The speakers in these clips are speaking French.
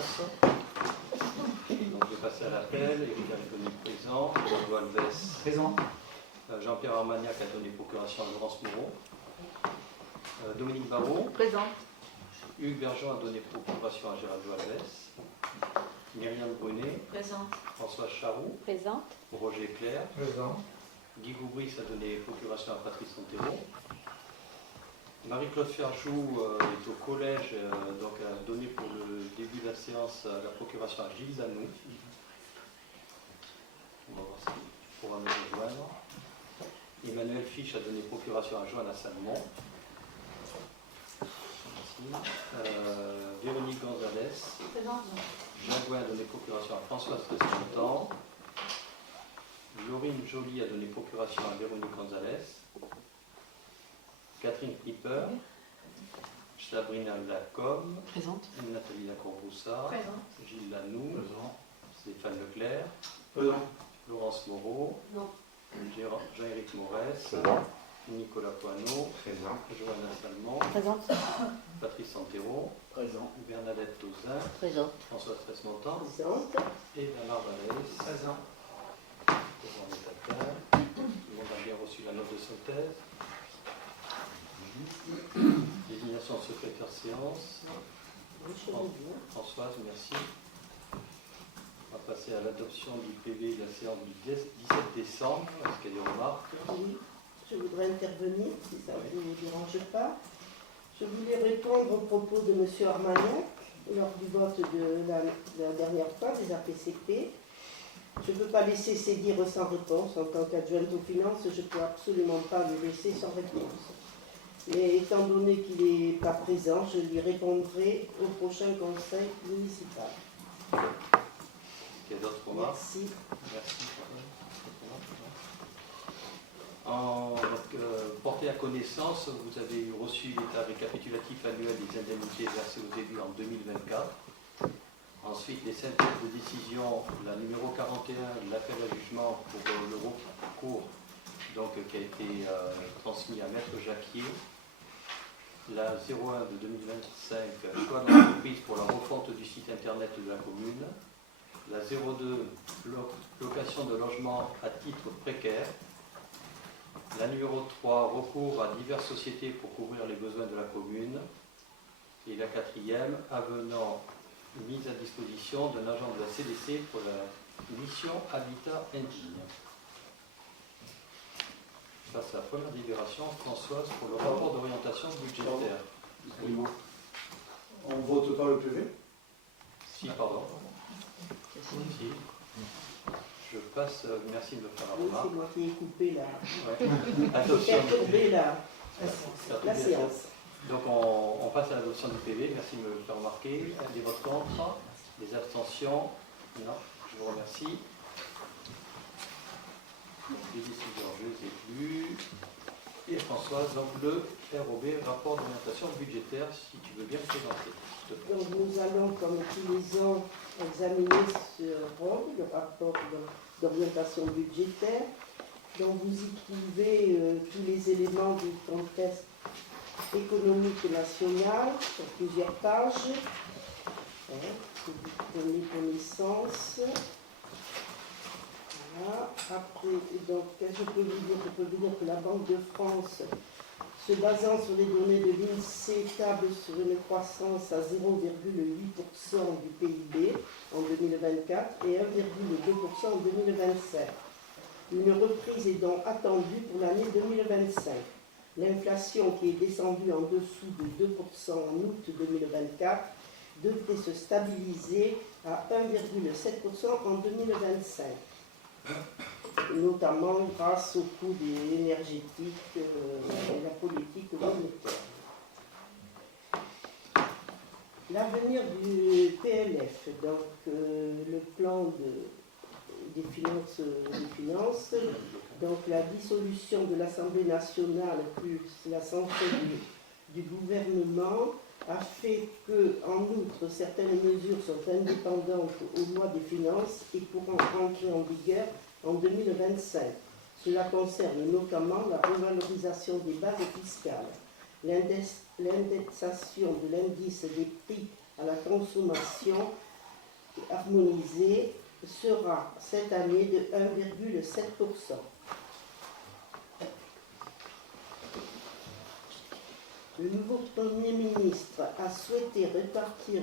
séance. Donc je vais passer à l'appel. Éric Arrigoni présent. Eduardo Alves Présent. Jean-Pierre Armagnac a donné procuration à Laurence Moreau. Dominique Barrault. Présent. Hugues Bergeon a donné procuration à Géraldo Alves. Myriam Brunet. Présent. Françoise Charroux. Présente. Roger Claire. Présent. Guy Goubris a donné procuration à Patrice Montero. Marie-Claude Ferjou est au collège, donc a donné pour le début de la séance la procuration à Gilles Zanou. On va voir s'il pourra nous rejoindre. Emmanuel Fiche a donné procuration à Johanna Salmon. Véronique Gonzalez. Présente. Jean Gouin a donné procuration à Françoise Tresmontant. Laurine Joly a donné procuration à Véronique Gonzalez. Catherine Clipper. Sabrina Lacombe. Présente. Nathalie Lacour-Broussard. Présente. Gilles Lanoux. Présent. Stéphane Leclerc. Présent. Laurence Moreau. Non. Jean-Éric Morès. Présent. Nicolas Poineau. Présent. Johanna Salmon. Présente. Patrice Santero. Présent. Bernadette Tauzin. Présente. Françoise Tresmontant. Présente. Et Bernard Vallès. Présent. Pour en être atteint. Tout le monde a bien reçu la note de synthèse. Désignation de secrétaire séance. Françoise, merci. On va passer à l'adoption du PV de la séance du 17 décembre. Est-ce qu'il y a des remarques? Oui, je voudrais intervenir, si ça ne vous dérange pas. Je voulais répondre aux propos de M. Armagnac lors du vote de la dernière fois des APCP. Je ne peux pas laisser ces dires sans réponse. En tant qu'adjointe aux finances, je ne peux absolument pas le laisser sans réponse. Mais étant donné qu'il n'est pas présent, je lui répondrai au prochain conseil municipal. Il y a d'autres remarques? Merci. Merci. Porté à connaissance, vous avez reçu l'état récapitulatif annuel des indemnités versées au début en 2024. Ensuite, les synthèses de décision, la numéro 41, l'appel à jugement pour le recours donc, qui a été transmis à Maître Jacquier. La 01 de 2025, choix d'entreprise pour la refonte du site internet de la commune. La 02, location de logement à titre précaire. La numéro 3, recours à diverses sociétés pour couvrir les besoins de la commune. Et la 4e, avenant mise à disposition d'un agent de la CDC pour la mission Habitat Indigne. Ça, c'est la première délibération, Françoise, pour le rapport d'orientation budgétaire. Oui. On ne vote pas le PV? Si, pardon. Si. Je passe, merci de me faire la Oui, remarque. c'est moi qui ai coupé la, Ouais. Adoption. perturbé la séance. Donc on passe à l'adoption du PV, merci de me le faire remarquer. Des votes contre, des abstentions? Non, je vous remercie. Les décisions, je les ai lues. Et Françoise, donc le ROB, rapport d'orientation budgétaire, si tu veux bien le présenter. Donc nous allons, comme tous les ans, examiner ce ROB, le rapport d'orientation budgétaire. Donc vous y trouvez tous les éléments du contexte économique national sur plusieurs pages. Vous prenez connaissance. Voilà. Après, donc, je peux vous dire que la Banque de France, se basant sur les données de l'INSEE, table sur une croissance à 0,8% du PIB en 2024 et 1,2% en 2025. Une reprise est donc attendue pour l'année 2025. L'inflation, qui est descendue en dessous de 2% en août 2024, devrait se stabiliser à 1,7% en 2025. Notamment grâce au coût énergétique et la politique monétaire. L'avenir du PLF, donc le plan des finances, donc la dissolution de l'Assemblée nationale plus la censure du gouvernement a fait que, en outre, certaines mesures sont indépendantes aux lois des finances et pourront entrer en vigueur en 2025. Cela concerne notamment la revalorisation des bases fiscales, l'indexation de l'indice des prix à la consommation harmonisé sera cette année de 1,7%. Le nouveau Premier ministre a souhaité repartir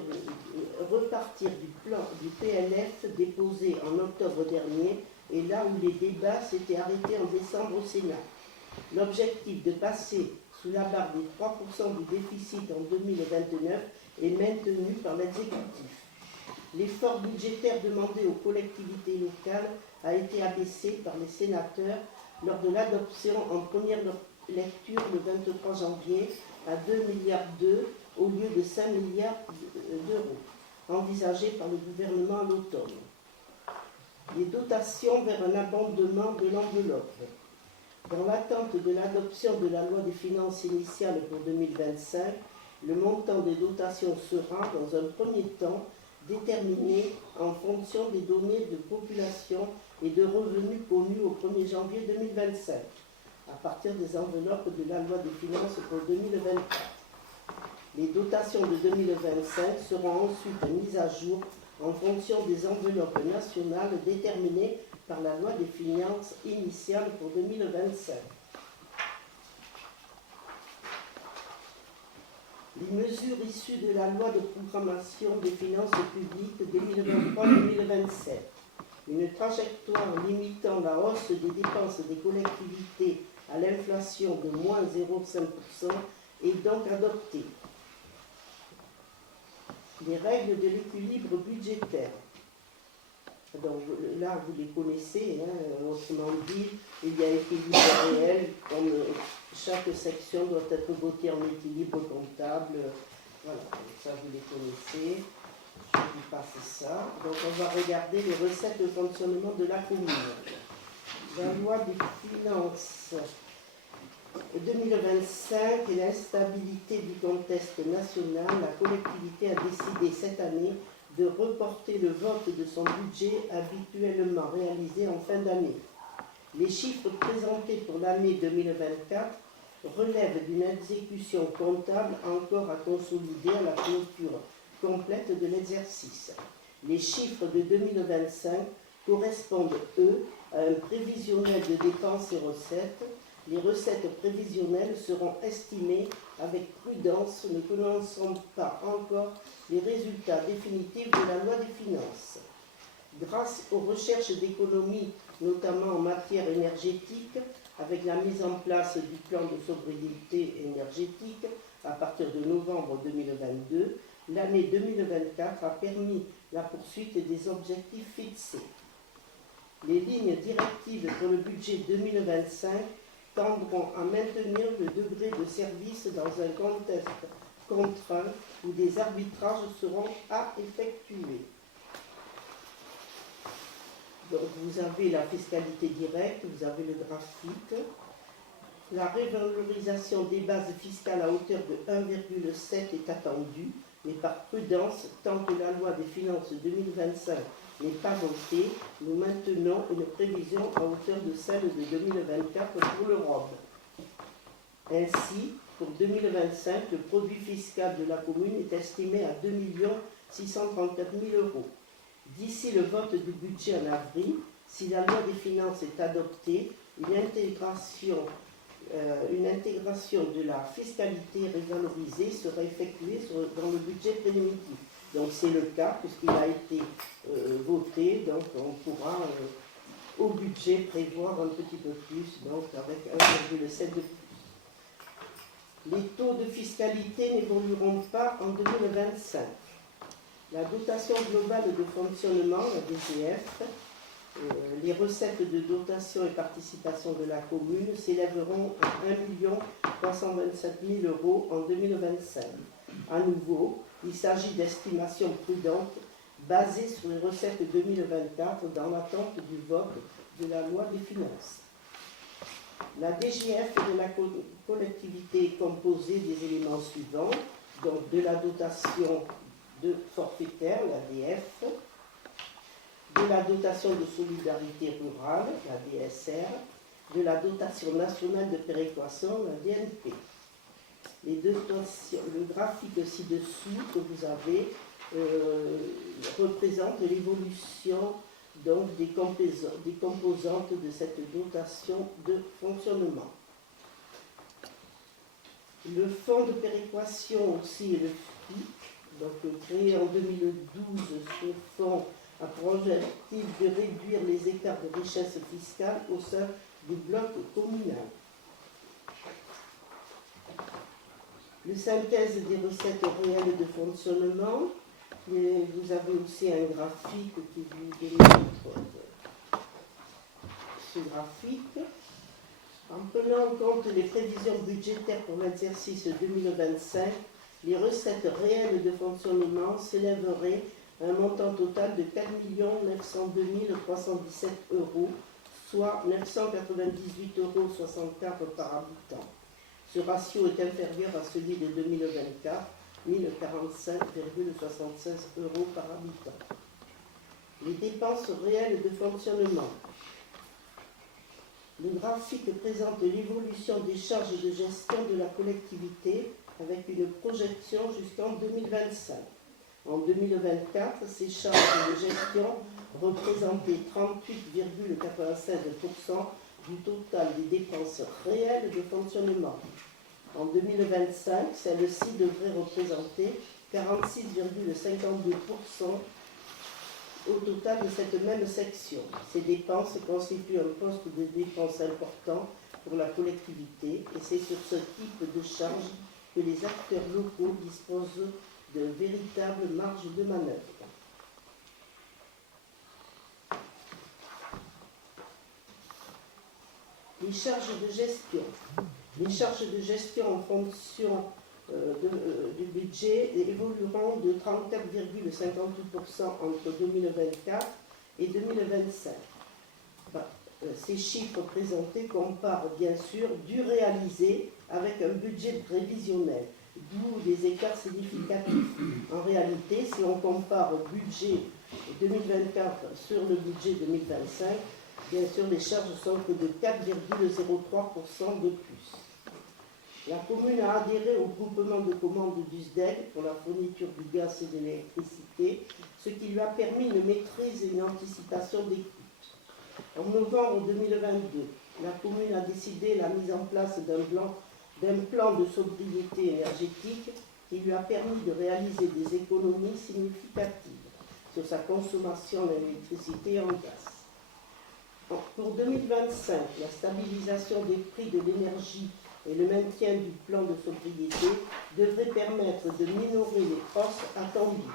du plan du PLF déposé en octobre dernier et là où les débats s'étaient arrêtés en décembre au Sénat. L'objectif de passer sous la barre des 3% du déficit en 2029 est maintenu par l'exécutif. L'effort budgétaire demandé aux collectivités locales a été abaissé par les sénateurs lors de l'adoption en première lecture le 23 janvier à 2,2 milliards au lieu de 5 milliards d'euros, envisagés par le gouvernement à l'automne. Les dotations vers un abondement de l'enveloppe. Dans l'attente de l'adoption de la loi des finances initiales pour 2025, le montant des dotations sera, dans un premier temps, déterminé en fonction des données de population et de revenus connus au 1er janvier 2025, à partir des enveloppes de la loi des finances pour 2024. Les dotations de 2025 seront ensuite mises à jour en fonction des enveloppes nationales déterminées par la loi des finances initiales pour 2025. Les mesures issues de la loi de programmation des finances publiques 2023-2027. Une trajectoire limitant la hausse des dépenses des collectivités à l'inflation de moins 0,5% est donc adoptée. Les règles de l'équilibre budgétaire. Donc là, vous les connaissez, autrement dit, il y a équilibre réel, comme chaque section doit être votée en équilibre comptable. Voilà, ça vous les connaissez. Je vous passe ça. Donc on va regarder les recettes de fonctionnement de la commune. La loi des finances 2025 et l'instabilité du contexte national, la collectivité a décidé cette année de reporter le vote de son budget habituellement réalisé en fin d'année. Les chiffres présentés pour l'année 2024 relèvent d'une exécution comptable encore à consolider à la clôture complète de l'exercice. Les chiffres de 2025 correspondent, eux, à un prévisionnel de dépenses et recettes. Les recettes prévisionnelles seront estimées avec prudence, ne connaissant pas encore les résultats définitifs de la loi des finances. Grâce aux recherches d'économie, notamment en matière énergétique, avec la mise en place du plan de sobriété énergétique à partir de novembre 2022, l'année 2024 a permis la poursuite des objectifs fixés. Les lignes directives pour le budget 2025 tendront à maintenir le degré de service dans un contexte contraint où des arbitrages seront à effectuer. Donc vous avez la fiscalité directe, vous avez le graphique. La révalorisation des bases fiscales à hauteur de 1,7 est attendue, mais par prudence, tant que la loi des finances 2025 n'est pas votée, nous maintenons une prévision à hauteur de celle de 2024 pour l'Europe. Ainsi, pour 2025, le produit fiscal de la commune est estimé à 2 634 000 €. D'ici le vote du budget en avril, si la loi des finances est adoptée, une intégration de la fiscalité revalorisée sera effectuée dans le budget prédéfini. Donc c'est le cas, puisqu'il a été voté, donc on pourra au budget prévoir un petit peu plus, donc avec 1,7 de plus. Les taux de fiscalité n'évolueront pas en 2025. La dotation globale de fonctionnement, la DGF, les recettes de dotation et participation de la commune s'élèveront à 1 327 000 € en 2025. À nouveau, il s'agit d'estimations prudentes basées sur les recettes 2024 dans l'attente du vote de la loi des finances. La DGF de la collectivité est composée des éléments suivants, donc de la dotation de forfaitaire, la DF, de la dotation de solidarité rurale, la DSR, de la dotation nationale de péréquation, la DNP. Les dotations, le graphique ci-dessous que vous avez représente l'évolution donc des composantes de cette dotation de fonctionnement. Le fonds de péréquation aussi est le FPIC, donc créé en 2012, ce fonds a pour objectif de réduire les écarts de richesse fiscale au sein du bloc communal. Le synthèse des recettes réelles de fonctionnement. Vous avez aussi un graphique qui vous démontre ce graphique. En prenant en compte les prévisions budgétaires pour l'exercice 2025, les recettes réelles de fonctionnement s'élèveraient à un montant total de 4 902 317 €, soit 998,64 € par habitant. Ce ratio est inférieur à celui de 2024, 1045,76 € par habitant. Les dépenses réelles de fonctionnement. Le graphique présente l'évolution des charges de gestion de la collectivité avec une projection jusqu'en 2025. En 2024, ces charges de gestion représentaient 38,96% du total des dépenses réelles de fonctionnement. En 2025, celle-ci devrait représenter 46,52% au total de cette même section. Ces dépenses constituent un poste de dépenses important pour la collectivité et c'est sur ce type de charge que les acteurs locaux disposent de véritables marges de manœuvre. Les charges de gestion. Les charges de gestion en fonction du budget évolueront de 34,58% entre 2024 et 2025. Ces chiffres présentés comparent bien sûr du réalisé avec un budget prévisionnel, d'où des écarts significatifs. En réalité, si on compare le budget 2024 sur le budget 2025, bien sûr les charges sont que de 4,03% de plus. La commune a adhéré au groupement de commandes du SDEG pour la fourniture du gaz et de l'électricité, ce qui lui a permis une maîtrise et une anticipation des coûts. En novembre 2022, la commune a décidé la mise en place d'un plan de sobriété énergétique qui lui a permis de réaliser des économies significatives sur sa consommation en électricité et en gaz. Pour 2025, la stabilisation des prix de l'énergie et le maintien du plan de sobriété devrait permettre de minorer les hausses attendues.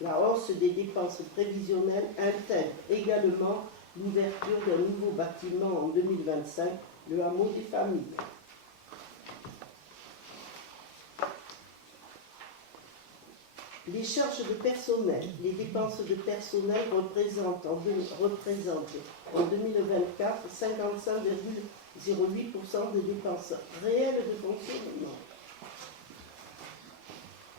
La hausse des dépenses prévisionnelles intègre également l'ouverture d'un nouveau bâtiment en 2025, le hameau des familles. Les charges de personnel. Les dépenses de personnel représentent en 2024 55,08% des dépenses réelles de fonctionnement.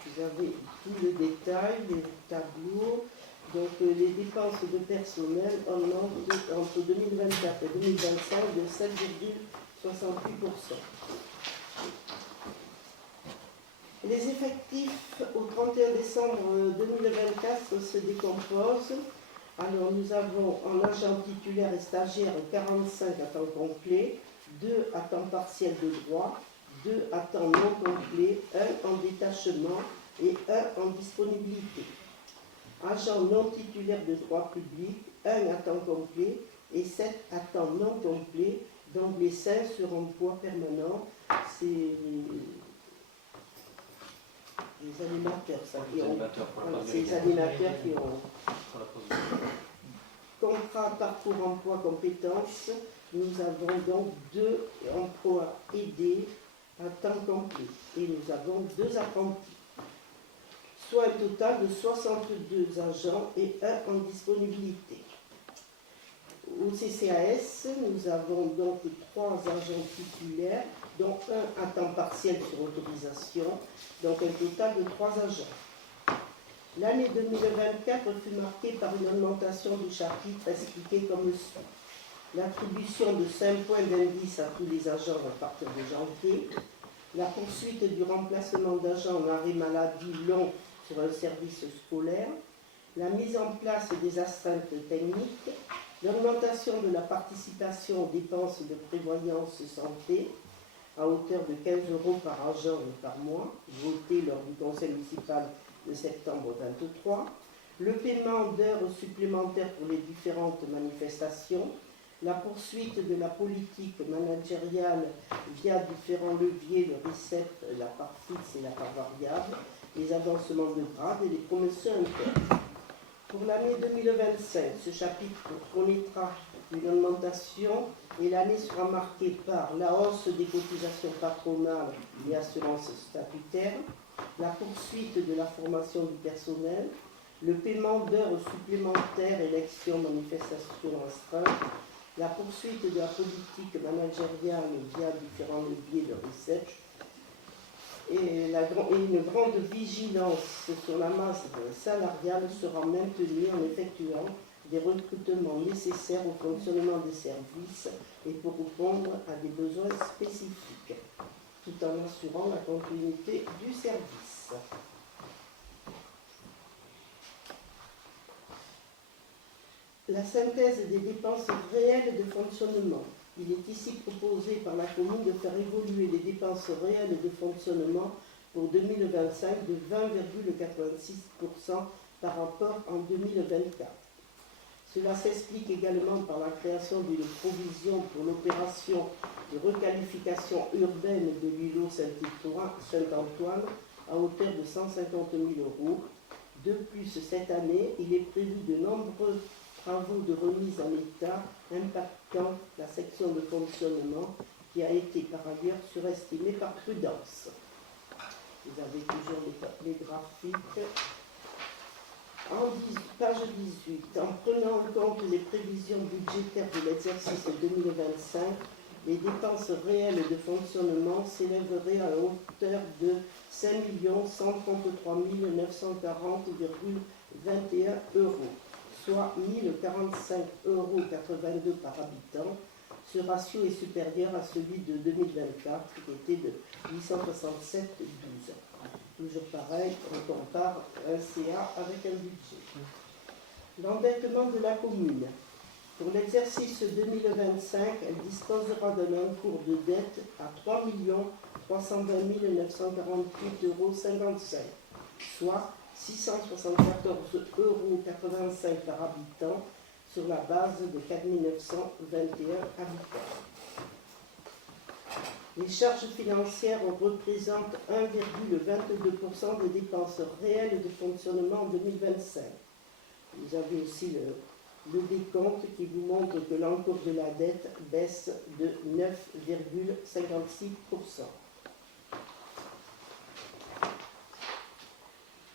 Vous avez tout le détail, les tableaux. Donc les dépenses de personnel augmentent entre 2024 et 2025 de 7,68%. Les effectifs au 31 décembre 2024 se décomposent. Alors nous avons en agent titulaire et stagiaire 45 à temps complet, 2 à temps partiel de droit, 2 à temps non complet, 1 en détachement et 1 en disponibilité. Agent non titulaire de droit public, 1 à temps complet et 7 à temps non complet, donc les 5 sur emploi permanent, c'est les animateurs, ça, qui ont, c'est les animateurs qui ont contrat parcours emploi compétences. Nous avons donc 2 emplois aidés à temps complet et nous avons 2 apprentis, soit un total de 62 agents et 1 en disponibilité. Au CCAS, nous avons donc 3 agents titulaires, dont 1 à temps partiel sur autorisation, donc un total de 3 agents. L'année 2024 fut marquée par une augmentation du chapitre expliqué comme suit. L'attribution de 5 points d'indice à tous les agents à partir de janvier, la poursuite du remplacement d'agents en arrêt maladie long sur un service scolaire, la mise en place des astreintes techniques, l'augmentation de la participation aux dépenses de prévoyance santé à hauteur de 15 € par agent et par mois, voté lors du conseil municipal de septembre 23, le paiement d'heures supplémentaires pour les différentes manifestations, la poursuite de la politique managériale via différents leviers, le RICEP, la part fixe et la part variable, les avancements de grade et les promotions internes. Pour l'année 2025, ce chapitre connaîtra une augmentation et l'année sera marquée par la hausse des cotisations patronales et assurances statutaires, la poursuite de la formation du personnel, le paiement d'heures supplémentaires, élections, manifestations astreintes, la poursuite de la politique managériale via différents leviers de recherche et une grande vigilance sur la masse salariale sera maintenue en effectuant des recrutements nécessaires au fonctionnement des services et pour répondre à des besoins spécifiques, tout en assurant la continuité du service. La synthèse des dépenses réelles de fonctionnement. Il est ici proposé par la commune de faire évoluer les dépenses réelles de fonctionnement pour 2025 de 20,86% par rapport en 2024. Cela s'explique également par la création d'une provision pour l'opération de requalification urbaine de l'îlot Saint-Antoine à hauteur de 150 000 €. De plus, cette année, il est prévu de nombreux travaux de remise en état impactant la section de fonctionnement qui a été par ailleurs surestimée par prudence. Vous avez toujours les graphiques. Page 18. En prenant en compte les prévisions budgétaires de l'exercice 2025, les dépenses réelles de fonctionnement s'élèveraient à hauteur de 5 133 940,21 €, soit 1045,82 € par habitant. Ce ratio est supérieur à celui de 2024, qui était de 867,12. Toujours pareil, on compare un CA avec un budget. L'endettement de la commune. Pour l'exercice 2025, elle disposera d'un encours de dette à 3 320 948,55 €, soit 674,85 € par habitant sur la base de 4 921 habitants. Les charges financières représentent 1,22% des dépenses réelles de fonctionnement en 2025. Vous avez aussi le décompte qui vous montre que l'encours de la dette baisse de 9,56%.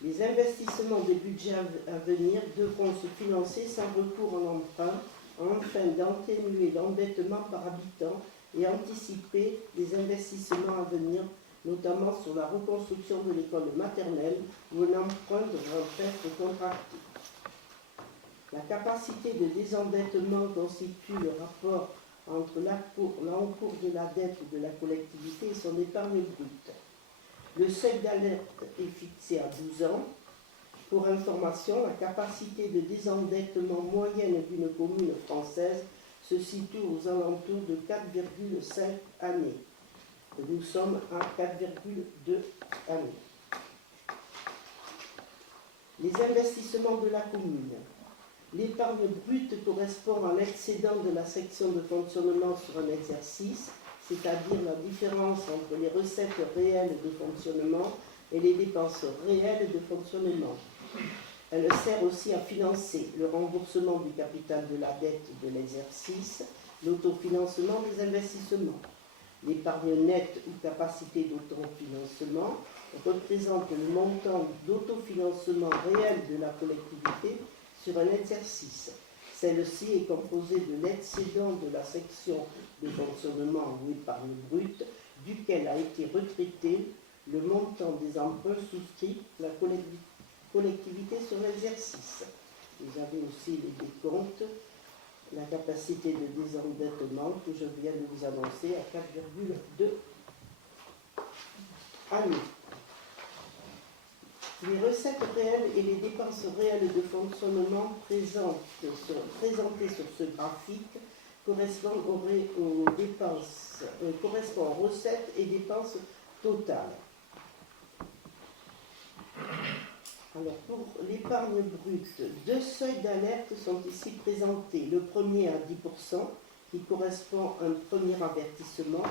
Les investissements des budgets à venir devront se financer sans recours en emprunt afin d'atténuer l'endettement par habitant et anticiper les investissements à venir, notamment sur la reconstruction de l'école maternelle où un emprunt devra être contracté. La capacité de désendettement constitue le rapport entre l'encours de la dette de la collectivité et son épargne brute. Le seuil d'alerte est fixé à 12 ans. Pour information, la capacité de désendettement moyenne d'une commune française se situe aux alentours de 4,5 années. Nous sommes à 4,2 années. Les investissements de la commune. L'épargne brute correspond à l'excédent de la section de fonctionnement sur un exercice, c'est-à-dire la différence entre les recettes réelles de fonctionnement et les dépenses réelles de fonctionnement. Elle sert aussi à financer le remboursement du capital de la dette de l'exercice, l'autofinancement des investissements. L'épargne nette ou capacité d'autofinancement représente le montant d'autofinancement réel de la collectivité sur un exercice. Celle-ci est composée de l'excédent de la section de fonctionnement ou épargne brute, duquel a été retraité le montant des emprunts souscrits à la collectivité sur l'exercice. Vous avez aussi les décomptes, la capacité de désendettement que je viens de vous annoncer à 4,2 années. Les recettes réelles et les dépenses réelles de fonctionnement présentées sur ce graphique correspondent correspondent aux recettes et dépenses totales. Alors pour l'épargne brute, deux seuils d'alerte sont ici présentés. Le premier à 10%, qui correspond à un premier avertissement.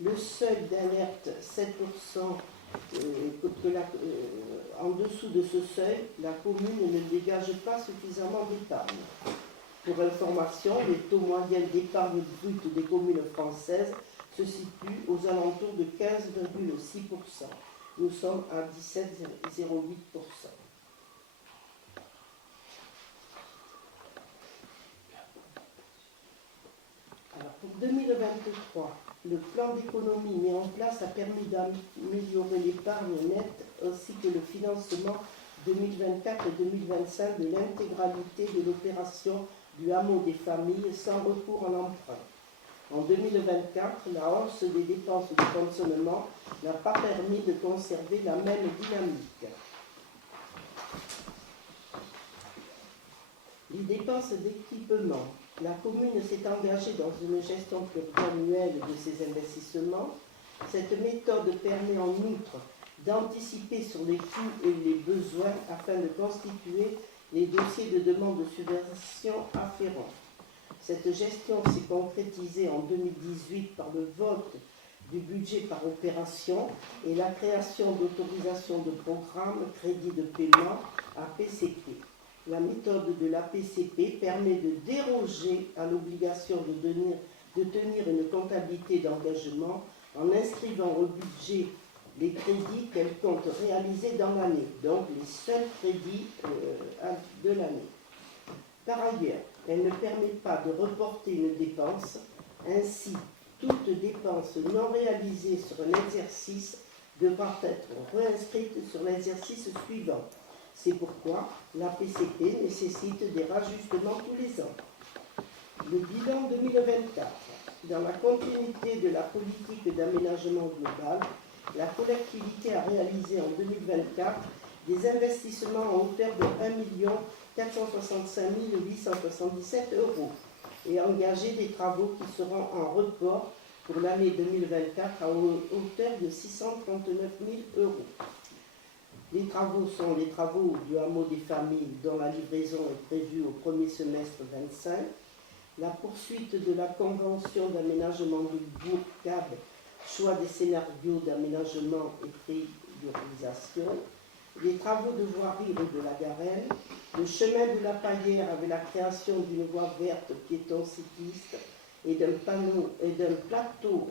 Le seuil d'alerte 7%, en dessous de ce seuil, la commune ne dégage pas suffisamment d'épargne. Pour information, les taux moyens d'épargne brute des communes françaises se situent aux alentours de 15,6%. Nous sommes à 17,08%. Alors pour 2023, le plan d'économie mis en place a permis d'améliorer l'épargne nette ainsi que le financement 2024 et 2025 de l'intégralité de l'opération du hameau des familles sans recours à l'emprunt. En 2024, la hausse des dépenses de fonctionnement n'a pas permis de conserver la même dynamique. Les dépenses d'équipement. La commune s'est engagée dans une gestion pluriannuelle de ses investissements. Cette méthode permet en outre d'anticiper sur les coûts et les besoins afin de constituer les dossiers de demande de subvention afférents. Cette gestion s'est concrétisée en 2018 par le vote du budget par opération et la création d'autorisations de programme crédit de paiement APCP. La méthode de l'APCP permet de déroger à l'obligation de tenir une comptabilité d'engagement en inscrivant au budget les crédits qu'elle compte réaliser dans l'année, donc les seuls crédits de l'année. Par ailleurs, elle ne permet pas de reporter une dépense. Ainsi, toute dépense non réalisée sur un exercice devra être réinscrite sur l'exercice suivant. C'est pourquoi la PCP nécessite des rajustements tous les ans. Le bilan 2024. Dans la continuité de la politique d'aménagement global, la collectivité a réalisé en 2024 des investissements à hauteur de 1 465 877 € et engagé des travaux qui seront en report pour l'année 2024 à hauteur de 639 000 €. Les travaux sont les travaux du hameau des familles dont la livraison est prévue au premier semestre 2025, la poursuite de la convention d'aménagement du bourg CAB, choix des scénarios d'aménagement et priorisation, les travaux de voirie rue de la Garenne, le chemin de la Paillère avec la création d'une voie verte piéton cycliste et d'un plateau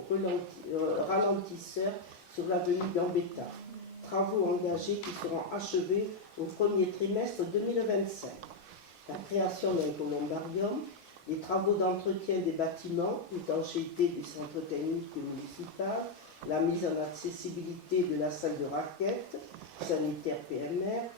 ralentisseur sur l'avenue Gambetta. Travaux engagés qui seront achevés au premier trimestre 2025. La création d'un columbarium, les travaux d'entretien des bâtiments, l'étanchéité du centre technique municipal, la mise en accessibilité de la salle de raquettes, sanitaire PMR,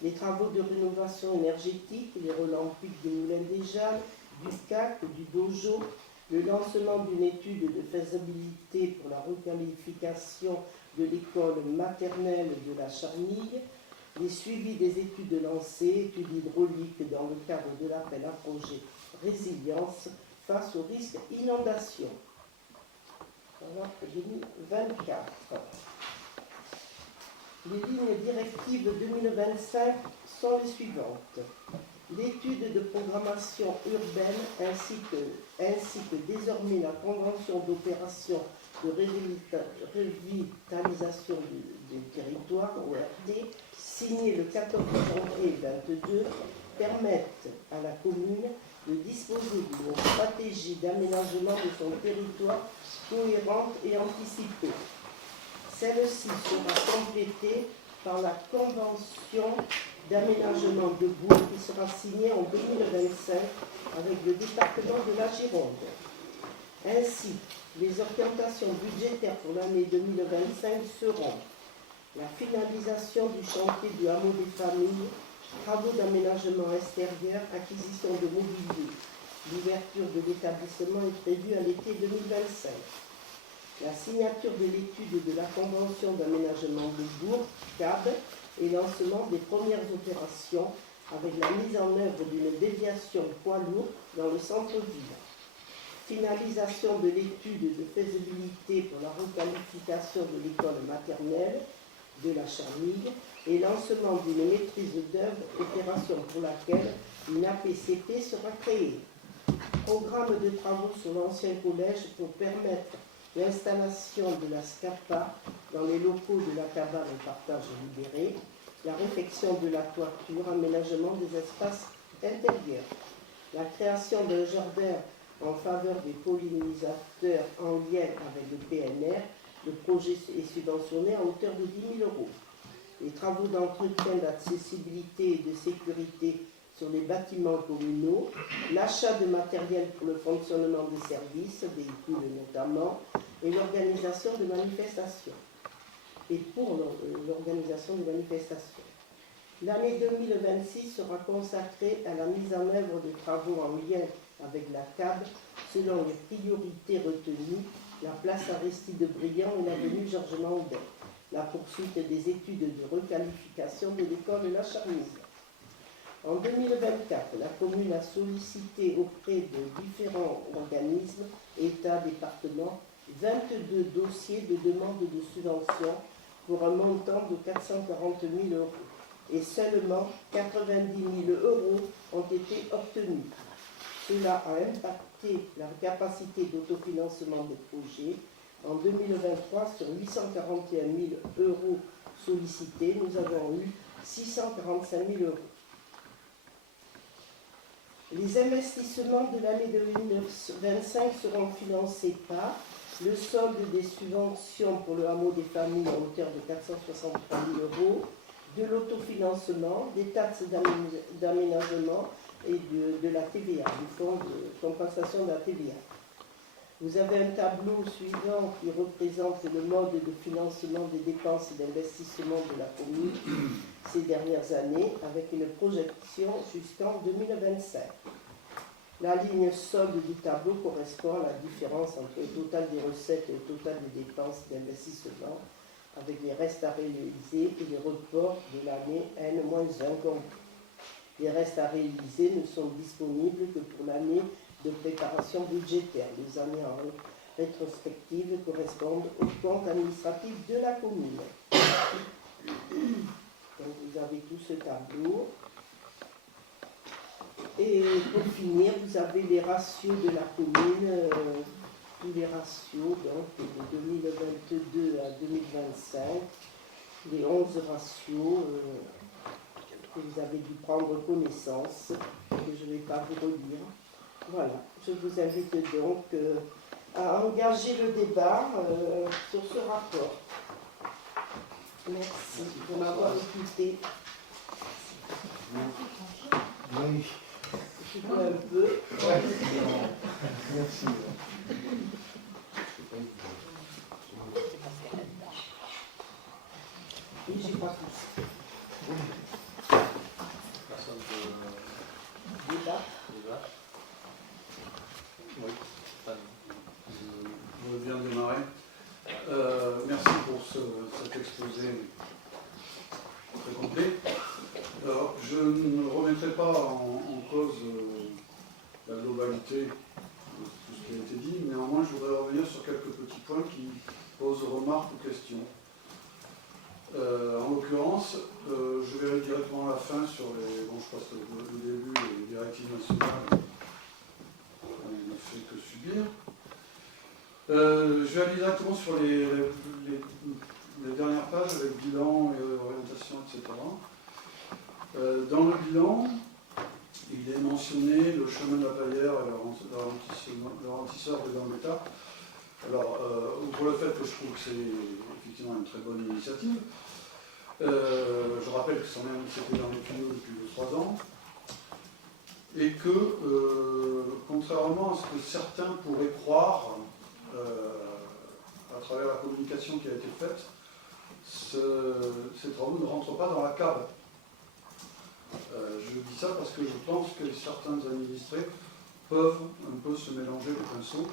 les travaux de rénovation énergétique, les relampiques du Moulin des Jalles, du CAC, du Dojo, le lancement d'une étude de faisabilité pour la requalification de l'école maternelle de la Charnille, les suivis des études lancées, études hydrauliques dans le cadre de l'appel à projet résilience face au risque inondation. Voilà, 2024. Les lignes directives 2025 sont les suivantes. L'étude de programmation urbaine ainsi que désormais la convention d'opération de revitalisation du territoire, ORT, signée le 14 janvier 2022, permettent à la commune de disposer d'une stratégie d'aménagement de son territoire cohérente et anticipée. Celle-ci sera complétée par la convention d'aménagement de Bourg qui sera signée en 2025 avec le département de la Gironde. Ainsi, les orientations budgétaires pour l'année 2025 seront la finalisation du chantier du hameau des familles, travaux d'aménagement extérieur, acquisition de mobilier. L'ouverture de l'établissement est prévue à l'été 2025. La signature de l'étude de la convention d'aménagement de Bourg, CAB, et lancement des premières opérations avec la mise en œuvre d'une déviation poids lourd dans le centre-ville. Finalisation de l'étude de faisabilité pour la requalification de l'école maternelle de la Charmille et lancement d'une maîtrise d'œuvre, opération pour laquelle une APCP sera créée. Programme de travaux sur l'ancien collège pour permettre l'installation de la SCAPA dans les locaux de la cabane au partage libéré, la réfection de la toiture, aménagement des espaces intérieurs, la création d'un jardin en faveur des pollinisateurs en lien avec le PNR. Le projet est subventionné à hauteur de 10 000 €. Les travaux d'entretien, d'accessibilité et de sécurité sur les bâtiments communaux, l'achat de matériel pour le fonctionnement des services, véhicules notamment, et l'organisation de manifestations. Et pour l'organisation de manifestations. L'année 2026 sera consacrée à la mise en œuvre de travaux en lien avec la CAB selon les priorités retenues, la place Aristide Briand et l'avenue Georges Mandin, la poursuite des études de requalification de l'école La Charmille. En 2024, la commune a sollicité auprès de différents organismes, État, département, 22 dossiers de demande de subvention pour un montant de 440 000 €. Et seulement 90 000 € ont été obtenus. Cela a impacté la capacité d'autofinancement des projets. En 2023, sur 841 000 € sollicités, nous avons eu 645 000 €. Les investissements de l'année 2025 seront financés par le solde des subventions pour le hameau des familles à hauteur de 463 000 €, de l'autofinancement, des taxes d'aménagement et de la TVA, du fonds de compensation de la TVA. Vous avez un tableau suivant qui représente le mode de financement des dépenses et d'investissement de la commune ces dernières années, avec une projection jusqu'en 2025. La ligne solde du tableau correspond à la différence entre le total des recettes et le total des dépenses d'investissement, avec les restes à réaliser et les reports de l'année N-1 compris. Les restes à réaliser ne sont disponibles que pour l'année de préparation budgétaire. Les années en rétrospective correspondent au compte administratif de la commune. Donc vous avez tout ce tableau. Et pour finir, vous avez les ratios de la commune, tous les ratios, donc de 2022 à 2025, les 11 ratios que vous avez dû prendre connaissance, que je ne vais pas vous relire. Voilà, je vous invite donc à engager le débat sur ce rapport. Merci de m'avoir écouté. Oui. Je vois un peu. Merci. Oui, j'ai pas plus. Personne de Débat. débat. Oui, Stéphane. Je veux bien démarrer. Merci pour cet exposé très complet. Alors, je ne remettrai pas en cause la globalité de tout ce qui a été dit, néanmoins je voudrais revenir sur quelques petits points qui posent remarques ou questions. En l'occurrence, je vais aller directement à la fin sur les. Bon, je passe le début, les directives nationales, on ne fait que subir. Je vais aller directement sur les dernières pages avec bilan et orientation, etc. Dans le bilan, il est mentionné le chemin de la Paillère et le ralentisseur de Gambetta. Alors, outre le fait que je trouve que c'est effectivement une très bonne initiative, je rappelle que c'était dans les tuyaux depuis 3 ans, et que, contrairement à ce que certains pourraient croire, à travers la communication qui a été faite, ces travaux ne rentrent pas dans la CAB. Je dis ça parce que je pense que certains administrés peuvent un peu se mélanger les pinceaux,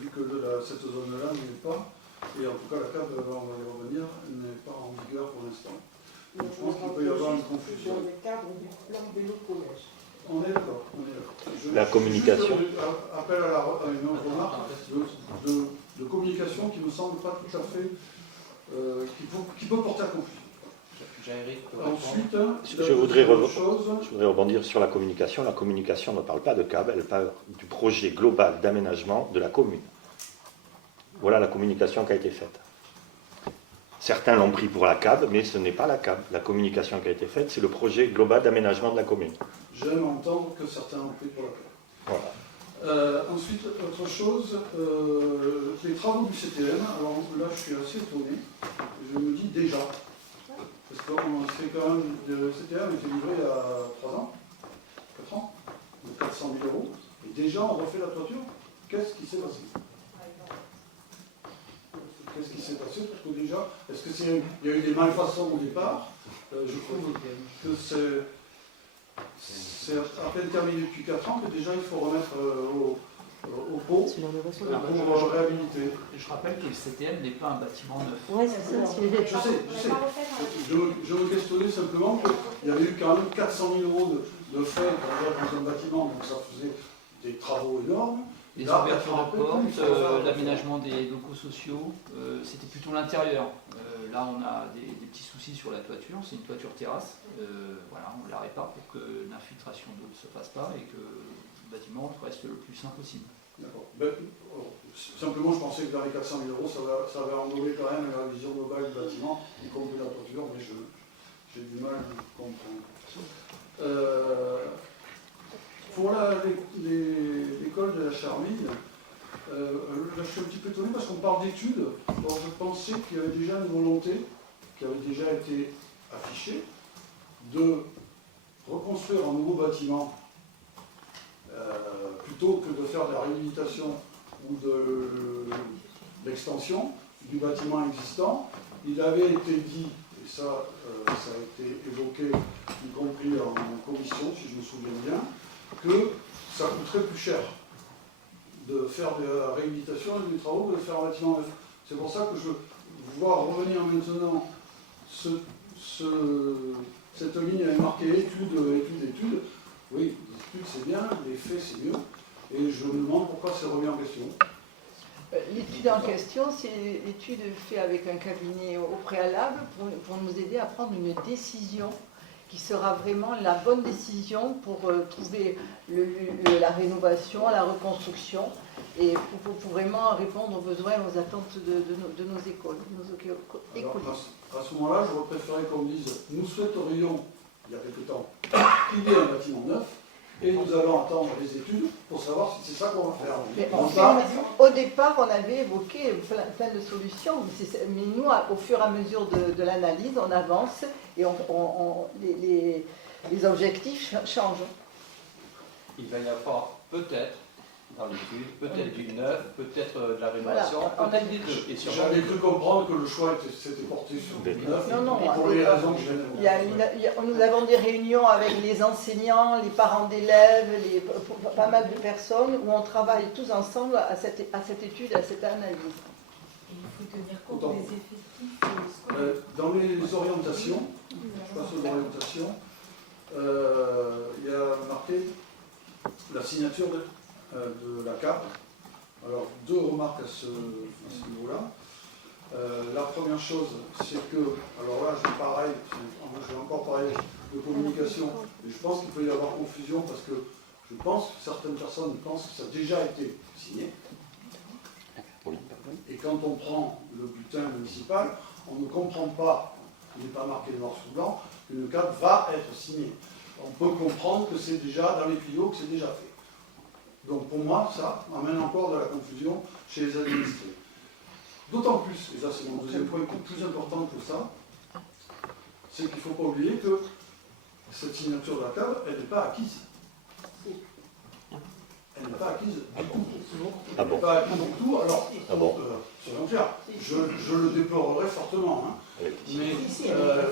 vu que cette zone-là n'y est pas, et en tout cas la CAB, on va y revenir, n'est pas en vigueur pour l'instant. avoir une confusion. Dans le cadre du plan vélo collège. On est d'accord. La communication. Appel à une remarque de communication qui ne me semble pas tout à fait, qui peut porter à confusion. Ensuite, je voudrais rebondir sur la communication. La communication ne parle pas de CAB, elle parle du projet global d'aménagement de la commune. Voilà la communication qui a été faite. Certains l'ont pris pour la CAB, mais ce n'est pas la CAB. La communication qui a été faite, c'est le projet global d'aménagement de la commune. J'aime entendre que certains l'ont pris pour la CAB. Voilà. Ensuite, autre chose, les travaux du CTM, alors là je suis assez étonné, je me dis déjà, parce qu'on sait quand même, le CTM a été livré il y a 3 ans, 4 ans, de 400 000 €, et déjà on refait la toiture. Qu'est-ce qui s'est passé? Qu'est-ce qui s'est passé? Parce que déjà, est-ce qu'il y a eu des malfaçons au départ? Je trouve que c'est à peine terminé depuis 4 ans que déjà il faut remettre au pot pour réhabiliter. Je rappelle que le CTM n'est pas un bâtiment neuf. Oui, c'est ça. Je sais. Je me questionnais simplement qu'il y avait eu quand même 400 000 € de frais dans un bâtiment, donc ça faisait des travaux énormes. Les Là, ouvertures de portes, l'aménagement des locaux sociaux, c'était plutôt l'intérieur. Là, on a des petits soucis sur la toiture. C'est une toiture terrasse. Voilà, on la répare pour que l'infiltration d'eau ne se fasse pas et que le bâtiment reste le plus sain possible. D'accord. Simplement, je pensais que dans les 400 000 €, ça avait englober quand même la vision globale du bâtiment, y compris la toiture, mais j'ai du mal à comprendre. Pour l'école de la Charmille, là je suis un petit peu étonné parce qu'on parle d'études. Alors je pensais qu'il y avait déjà une volonté qui avait déjà été affichée de reconstruire un nouveau bâtiment plutôt que de faire de la réhabilitation ou de l'extension du bâtiment existant. Il avait été dit, et ça a été évoqué, y compris en commission, si je me souviens bien, que ça coûterait plus cher de faire de la réhabilitation et des travaux que de faire un bâtiment neuf. C'est pour ça que je vois revenir maintenant cette ligne avec marqué études. Oui, les études c'est bien, les faits c'est mieux. Et je me demande pourquoi c'est remis en question. L'étude en question, c'est l'étude faite avec un cabinet au préalable pour nous aider à prendre une décision qui sera vraiment la bonne décision pour trouver la rénovation, la reconstruction et pour vraiment répondre aux besoins et aux attentes de nos écoles, de nos écoliers. À ce moment-là, j'aurais préféré qu'on dise nous souhaiterions, il y a quelque temps, qu'il y ait un bâtiment neuf et nous allons attendre les études pour savoir si c'est ça qu'on va faire. Mais au départ, on avait évoqué plein de solutions, mais nous, au fur et à mesure de l'analyse, on avance et les objectifs changent. Il va y avoir peut-être, dans l'étude, peut-être du neuf, peut-être de la rénovation, voilà, peut-être des deux. J'avais cru comprendre que le choix s'était porté sur le neuf, non, pour les raisons que je viens de nous avons des réunions avec les enseignants, les parents d'élèves, pas mal de personnes, où on travaille tous ensemble à cette étude, à cette analyse. Et il faut tenir compte des effectifs scolaires. Dans les orientations, je passe aux orientations, il y a marqué la signature de la CAP. Alors, 2 remarques à ce niveau-là. La première chose, c'est que, alors là, je vais encore parler de communication, mais je pense qu'il peut y avoir confusion parce que je pense que certaines personnes pensent que ça a déjà été signé. Et quand on prend le bulletin municipal, on ne comprend pas, il n'est pas marqué noir sur blanc, qu'une CAP va être signée. On peut comprendre que c'est déjà dans les tuyaux, que c'est déjà fait. Donc pour moi, ça amène encore de la confusion chez les administrés. D'autant plus, et ça c'est mon deuxième point plus important que ça, c'est qu'il ne faut pas oublier que cette signature de la CAB, elle n'est pas acquise. Elle n'est pas acquise du tout. Ah bon? Elle n'est pas acquise du tout, alors, soyons clairs, je le déplorerai fortement. Hein. Mais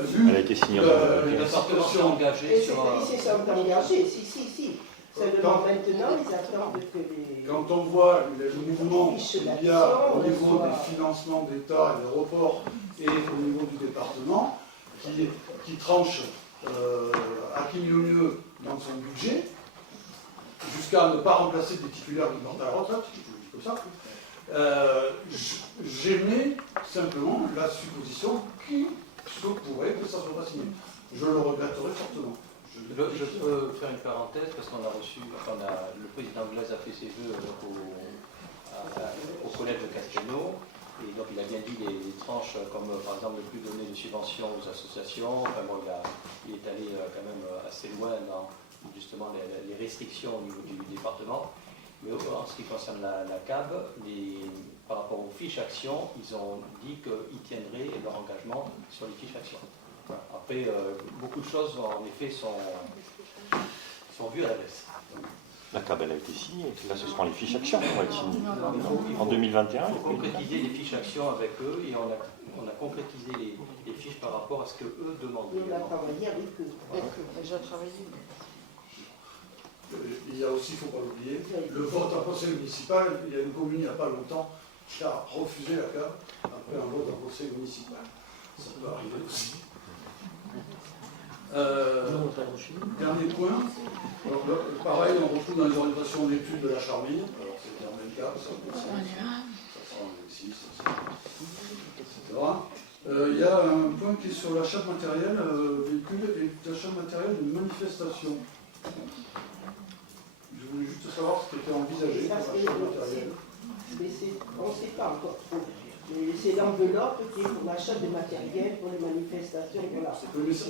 vu elle a été signée en Les départements sont engagés sur un... Ils se sont engagés, si. Seulement maintenant, ils attendent que les... Quand on voit le mouvement qu'il y a au niveau des financements d'État et des reports et au niveau du département, qui tranche à qui mieux dans son budget, jusqu'à ne pas remplacer des titulaires qui partent à la retraite, je vous le dis comme ça, j'émets simplement la supposition qu'il se pourrait que ça ne soit pas signé. Je le regretterai fortement. Je peux faire une parenthèse parce qu'on a reçu, enfin, le président Glaise a fait ses vœux au collège de Castelnau, et donc il a bien dit les tranches comme par exemple ne plus donner de subventions aux associations. Enfin, bon, il est allé quand même assez loin dans justement les restrictions au niveau du département. Mais en ce qui concerne la CAB, par rapport aux fiches actions, ils ont dit qu'ils tiendraient leur engagement sur les fiches actions. Voilà. Après, beaucoup de choses en effet sont vues à la baisse. La CAB, elle a été signée. Là, ce seront les fiches actions qui vont être signées. En 2021. Il faut concrétiser les fiches actions avec eux et on a concrétisé les fiches par rapport à ce qu'eux demandaient. On a travaillé avec eux. Déjà travaillé. Il y a aussi, il ne faut pas l'oublier, le vote en conseil municipal. Il y a une commune il n'y a pas longtemps qui a refusé la CAB après un vote en conseil municipal. Ça peut arriver aussi. Dernier point. Alors, pareil, on retrouve dans les orientations d'études de la Charmille. Alors, c'est le même cas, ça sera en 6, etc. Il y a un point qui est sur l'achat de matériel véhicule et l'achat de matériel de manifestation. Je voulais juste savoir ce qui était envisagé pour l'achat de matériel. On ne sait pas encore trop. C'est l'enveloppe qui est pour l'achat de matériel pour les manifestations. Voilà.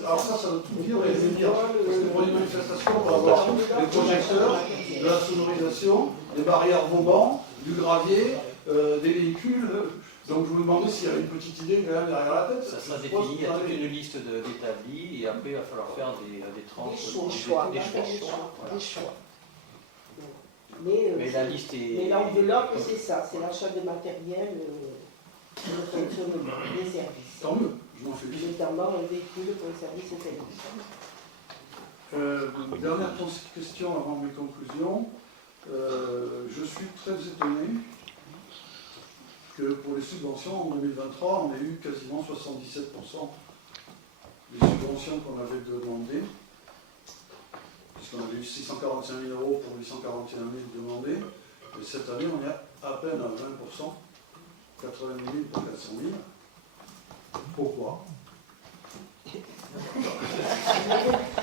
Alors ça veut tout dire et rien dire. Parce que pour les manifestations, on va avoir des projecteurs, de la sonorisation, des barrières vauban, du gravier, des véhicules. Donc je vous demandais s'il y avait une petite idée quand même derrière la tête. Ça sera défini, il y a toute une liste d'établis et après il va falloir faire des tranches, Des choix. Mais la liste est... Mais l'enveloppe, c'est ça, c'est l'achat de matériel, le fonctionnement, des services. Tant mieux, je m'en félicite. Notamment un véhicule pour le service télévision. Dernière question avant mes conclusions. Je suis très étonné que pour les subventions, en 2023, on ait eu quasiment 77% des subventions qu'on avait demandées, puisqu'on avait eu 645 000 € pour 841 000 demandés, et cette année, on est à peine à 20%, 80 000 pour 400 000. Pourquoi ? Je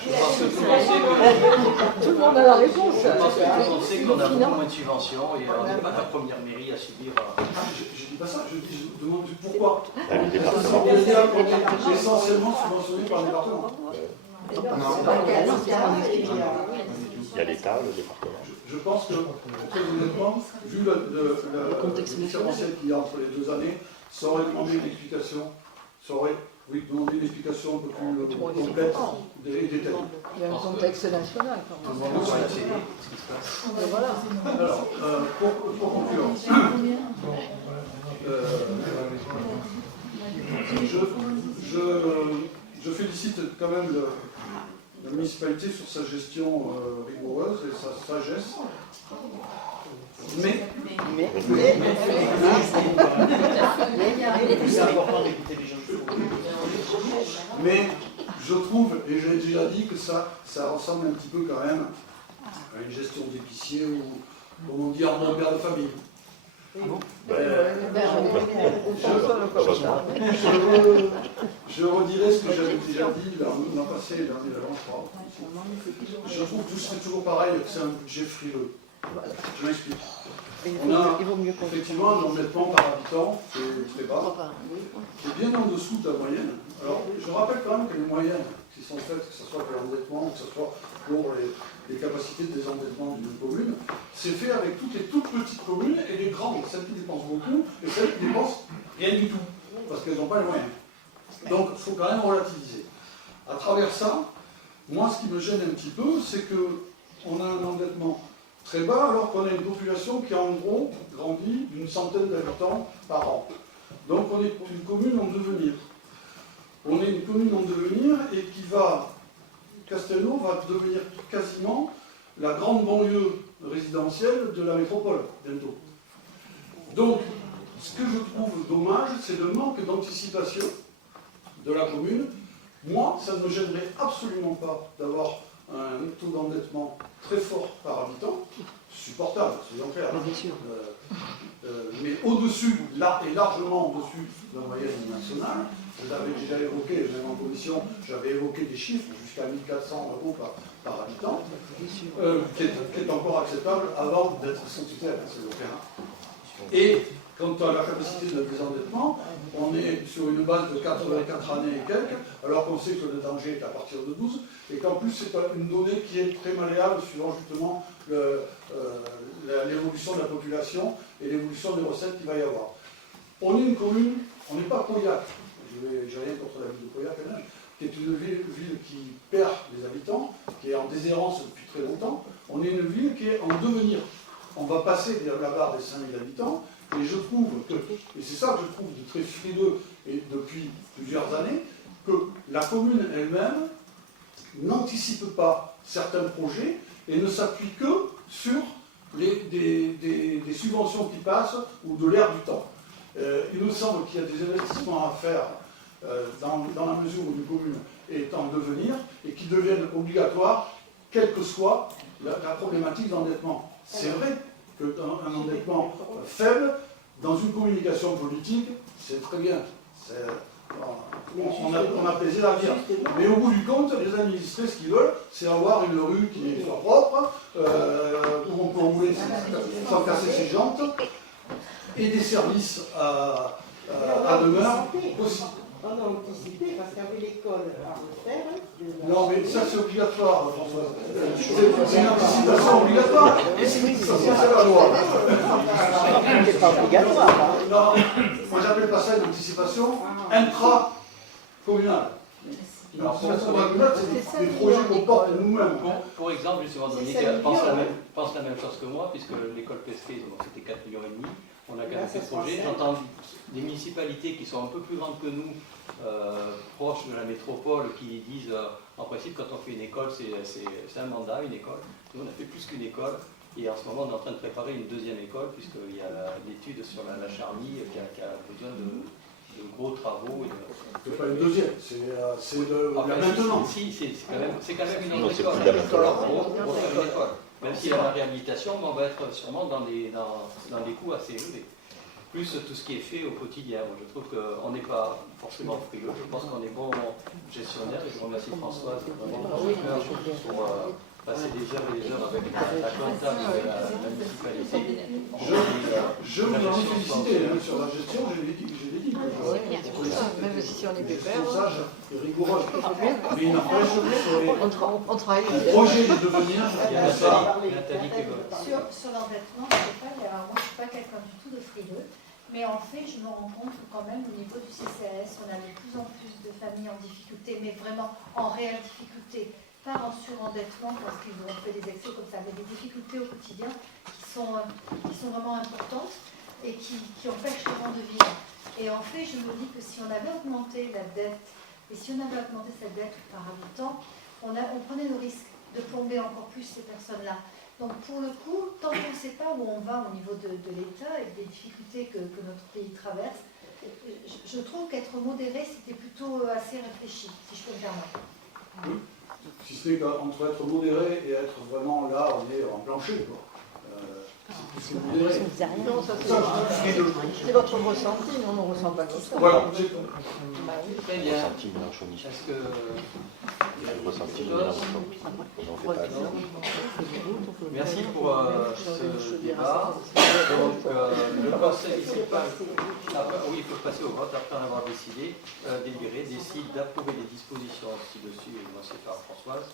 pense que tout le monde sait que... Tout le monde a la réponse. Je pense que tout le monde sait qu'on a beaucoup moins de subventions et on n'est pas la première mairie à subir... Je ne dis pas ça, je demande pourquoi. Le département. On est essentiellement subventionné par le département. Il y a l'État, le département. Je pense que, très honnêtement, vu le différentiel qu'il y a entre les 2 années, ça aurait demandé une explication, ça aurait demandé une explication un peu plus complète et détaillée. Il y a un contexte national quand Tout même. le monde voit la télé, ce qui se passe. Et voilà. Alors, pour conclure, je félicite quand même la municipalité sur sa gestion rigoureuse et sa sagesse. Mais je trouve, et j'ai déjà dit que ça ressemble un petit peu quand même à une gestion d'épicier ou, comme on dit, en bon père de famille. Je redirai ce que j'avais déjà dit l'an passé et l'année d'avant, je crois. Je trouve que c'est toujours pareil, que c'est un budget frileux. Je m'explique. On a effectivement un endettement par habitant qui est très bas, qui est bien en dessous de la moyenne. Alors, je rappelle quand même que les moyennes qui sont faites, que ce soit pour l'endettement, que ce soit pour les capacités de désendettement d'une commune, c'est fait avec toutes les toutes petites communes et les grandes, celles qui dépensent beaucoup et celles qui dépensent rien du tout, parce qu'elles n'ont pas les moyens. Donc, il faut quand même relativiser. À travers ça, moi, ce qui me gêne un petit peu, c'est qu'on a un endettement très bas, alors qu'on a une population qui, en gros, grandit d'une centaine d'habitants par an. Donc, on est une commune en devenir. On est une commune en devenir et qui va... Castelnau va devenir quasiment la grande banlieue résidentielle de la métropole, bientôt. Donc, ce que je trouve dommage, c'est le manque d'anticipation de la commune Moi, ça ne me gênerait absolument pas d'avoir un taux d'endettement très fort par habitant, supportable, soyons clairs. Bien sûr. Mais au-dessus, là, et largement au-dessus de la moyenne nationale, vous l'avez déjà évoqué, même en commission, j'avais évoqué des chiffres jusqu'à 1 400 € par habitant, qui est encore acceptable avant d'être statutaire, c'est le cas. Et quant à la capacité de désendettement, on est sur une base de 4 années et quelques, alors qu'on sait que le danger est à partir de 12, et qu'en plus c'est une donnée qui est très malléable suivant justement l'évolution de la population et l'évolution des recettes qu'il va y avoir. On est une commune, on n'est pas Pauillac, j'ai rien contre la ville de Pauillac, qui est une ville qui perd des habitants, qui est en déshérence depuis très longtemps. On est une ville qui est en devenir. On va passer la barre des 5000 habitants, et je trouve que, et c'est ça que je trouve de très frileux et depuis plusieurs années, que la commune elle-même n'anticipe pas certains projets et ne s'appuie que sur des subventions qui passent ou de l'air du temps. Il me semble qu'il y a des investissements à faire dans la mesure où une commune est en devenir et qui deviennent obligatoires, quelle que soit la problématique d'endettement. C'est vrai qu'un endettement faible, dans une communication politique, c'est très bien. On a plaisir à dire. Mais au bout du compte, les administrés, ce qu'ils veulent, c'est avoir une rue qui soit propre, où on peut rouler sans casser ses jantes, et des services à demeure possible. On a anticipé parce qu'avec l'école à refaire. Non, mais ça c'est obligatoire, François. C'est une anticipation obligatoire. Ça c'est la loi. C'est pas obligatoire. Non, moi j'appelle pas ça une anticipation intra-communale. L'anticipation intra-communale, c'est des projets qu'on porte nous-mêmes. Pour exemple, justement, Dominique pense la même chose que moi, puisque l'école Pesquet, c'était 4,5 millions. On a quand même fait ce projet. J'entends des municipalités qui sont un peu plus grandes que nous, proches de la métropole, qui disent, en principe, quand on fait une école, c'est un mandat, une école. Nous, on a fait plus qu'une école. Et en ce moment, on est en train de préparer une deuxième école, puisqu'il y a l'étude sur la Charmille qui a besoin de gros travaux. C'est pas une deuxième, c'est maintenant. Si, c'est quand même une autre école. Même s'il y a la réhabilitation, on va être sûrement dans des coûts assez élevés. Plus tout ce qui est fait au quotidien. Moi, je trouve qu'on n'est pas forcément frileux. Je pense qu'on est bon gestionnaire. Et je remercie Françoise vraiment pour passer des heures et des heures avec la comptable et la municipalité. Je vous en ai félicité sur la gestion, je l'ai dit. Même si on est pépère. Sage et rigoureux. Mais il n'empêche que sur les On travaille. projets de devenir, il y a ça. Sur l'endettement, je sais pas, alors moi je ne suis pas quelqu'un du tout de frileux, mais en fait je me rends compte que quand même au niveau du CCAS, on a de plus en plus de familles en difficulté, mais vraiment en réelle difficulté, pas en surendettement parce qu'ils ont fait des excès comme ça, mais des difficultés au quotidien qui sont vraiment importantes et qui empêchent les gens de vivre. Et en fait, je me dis que si on avait augmenté la dette, et si on avait augmenté cette dette par habitant, on prenait le risque de plomber encore plus ces personnes-là. Donc pour le coup, tant qu'on ne sait pas où on va au niveau de l'État et des difficultés que notre pays traverse, je trouve qu'être modéré, c'était plutôt assez réfléchi, si je peux me permettre. Oui. Si ce n'est qu'entre être modéré et être vraiment là, on est en plancher, quoi. C'est modéré. Non, ça c'est votre ressenti, nous on ne ressent pas tout ça. Voilà. Très bien. Ressenti Mélenchoniste. Est-ce que... Ressenti Mélenchon. On fait pas ça. Merci pour ce débat. Donc, le conseil municipal, oui, il faut passer au vote après en avoir délibéré, décide d'approuver les dispositions ci-dessus, énoncées par Françoise,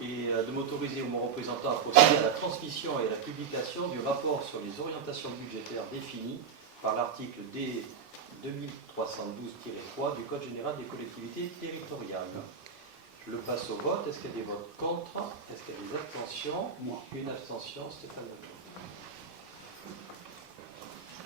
et de m'autoriser ou mon représentant à procéder à la transmission et à la publication du rapport sur les orientations budgétaires définies par l'article D 2312-3 du Code général des collectivités territoriales. Je le passe au vote. Est-ce qu'il y a des votes contre? Est-ce qu'il y a des abstentions? Une abstention, Stéphane Leclerc.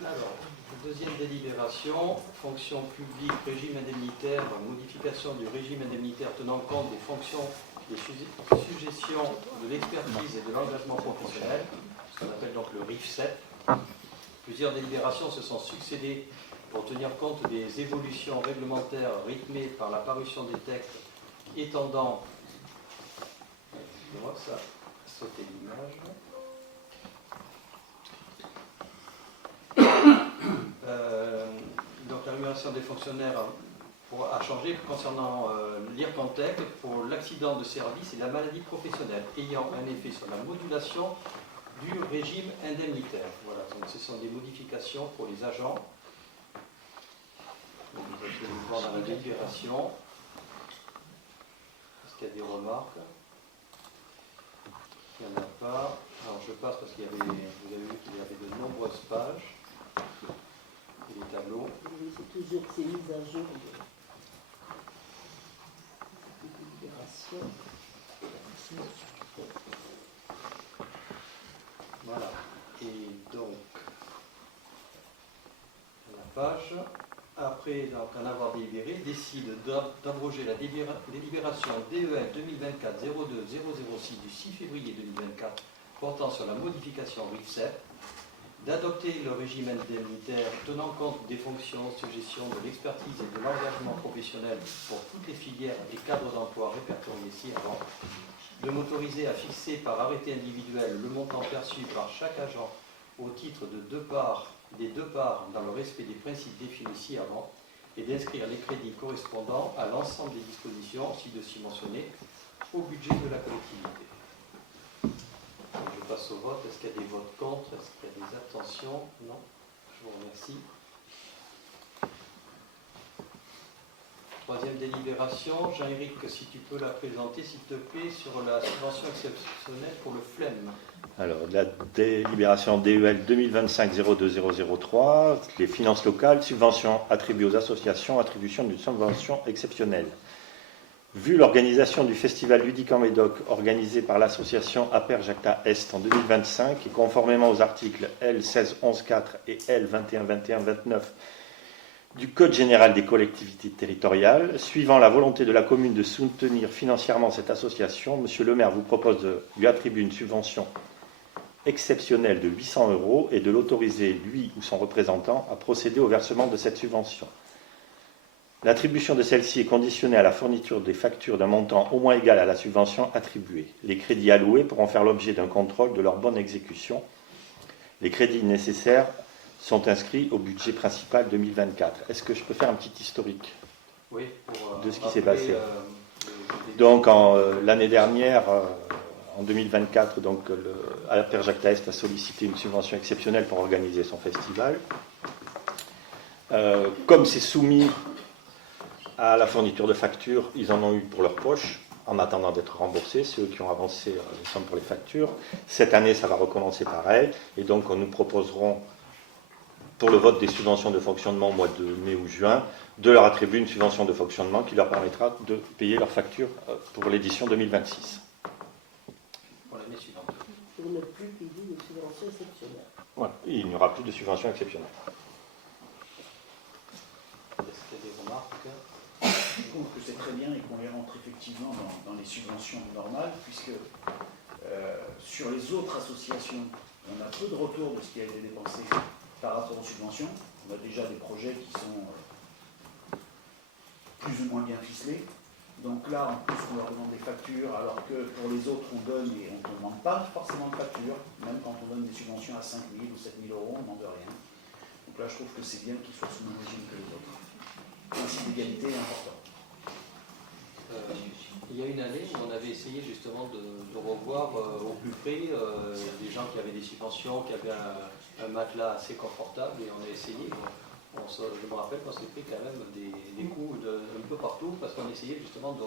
Alors, deuxième délibération, fonction publique, régime indemnitaire, modification du régime indemnitaire tenant compte des fonctions, des suggestions de l'expertise et de l'engagement professionnel, ce qu'on appelle donc le RIF 7. Plusieurs délibérations se sont succédées pour tenir compte des évolutions réglementaires rythmées par la parution des textes étendant... Excusez-moi, ça a sauté l'image. Donc la rémunération des fonctionnaires a changé concernant l'IRCANTEC pour l'accident de service et la maladie professionnelle, ayant un effet sur la modulation du régime indemnitaire. Voilà, donc ce sont des modifications pour les agents. Donc, vous allez voir dans la délibération. Est-ce qu'il y a des remarques? Il n'y en a pas. Alors je passe parce qu'il y avait, vous avez vu qu'il y avait de nombreuses pages. Et les tableaux. Oui, c'est toujours ces mises à jour de libération. Voilà. Et donc, la page, après donc, en avoir délibéré, décide d'abroger la délibération DEL 2024-02-006 du 6 février 2024 portant sur la modification RIFSEP, d'adopter le régime indemnitaire tenant compte des fonctions, suggestions, de l'expertise et de l'engagement professionnel pour toutes les filières et cadres d'emploi répertoriés ci-avant, de m'autoriser à fixer par arrêté individuel le montant perçu par chaque agent au titre des deux parts dans le respect des principes définis ci-avant et d'inscrire les crédits correspondant à l'ensemble des dispositions ci-dessus mentionnées au budget de la collectivité. Je passe au vote. Est-ce qu'il y a des votes contre? Est-ce qu'il y a des abstentions? Non. Je vous remercie. Troisième délibération. Jean-Éric, si tu peux la présenter, s'il te plaît, sur la subvention exceptionnelle pour le FLEM. Alors, la délibération DEL 2025-02-003, les finances locales, subventions attribuées aux associations, attribution d'une subvention exceptionnelle. Vu l'organisation du festival ludique en Médoc organisé par l'association Aperjacta Est en 2025 et conformément aux articles L 1611-4 et L 21-21-29 du Code général des collectivités territoriales, suivant la volonté de la commune de soutenir financièrement cette association, M. le maire vous propose de lui attribuer une subvention exceptionnelle de 800 € et de l'autoriser, lui ou son représentant, à procéder au versement de cette subvention. L'attribution de celle-ci est conditionnée à la fourniture des factures d'un montant au moins égal à la subvention attribuée. Les crédits alloués pourront faire l'objet d'un contrôle de leur bonne exécution. Les crédits nécessaires sont inscrits au budget principal 2024. Est-ce que je peux faire un petit historique de ce qui s'est passé? Donc, l'année dernière, en 2024, Aperjacta Est a sollicité une subvention exceptionnelle pour organiser son festival. Comme c'est soumis à la fourniture de factures, ils en ont eu pour leur poche, en attendant d'être remboursés, c'est eux qui ont avancé les sommes pour les factures. Cette année, ça va recommencer pareil, et donc nous proposerons, pour le vote des subventions de fonctionnement au mois de mai ou juin, de leur attribuer une subvention de fonctionnement qui leur permettra de payer leurs factures pour l'édition 2026. Pour l'année suivante. Pour ne plus payer de subventions exceptionnelles. Voilà, il n'y aura plus de subventions exceptionnelles. Est-ce qu'il y a des remarques? Je trouve que c'est très bien et qu'on les rentre effectivement dans les subventions normales, puisque sur les autres associations, on a peu de retour de ce qui a été dépensé par rapport aux subventions. On a déjà des projets qui sont plus ou moins bien ficelés. Donc là, en plus, on leur demande des factures, alors que pour les autres, on donne et on ne demande pas forcément de facture. Même quand on donne des subventions à 5 000 ou 7 000 €, on ne demande rien. Donc là, je trouve que c'est bien qu'ils soient sous le même régime que les autres. Le principe d'égalité est important. Il y a une année où on avait essayé justement de revoir au plus près des gens qui avaient des subventions, qui avaient un matelas assez confortable, et on a essayé. Je me rappelle qu'on s'est pris quand même des coups un peu partout, parce qu'on essayait justement de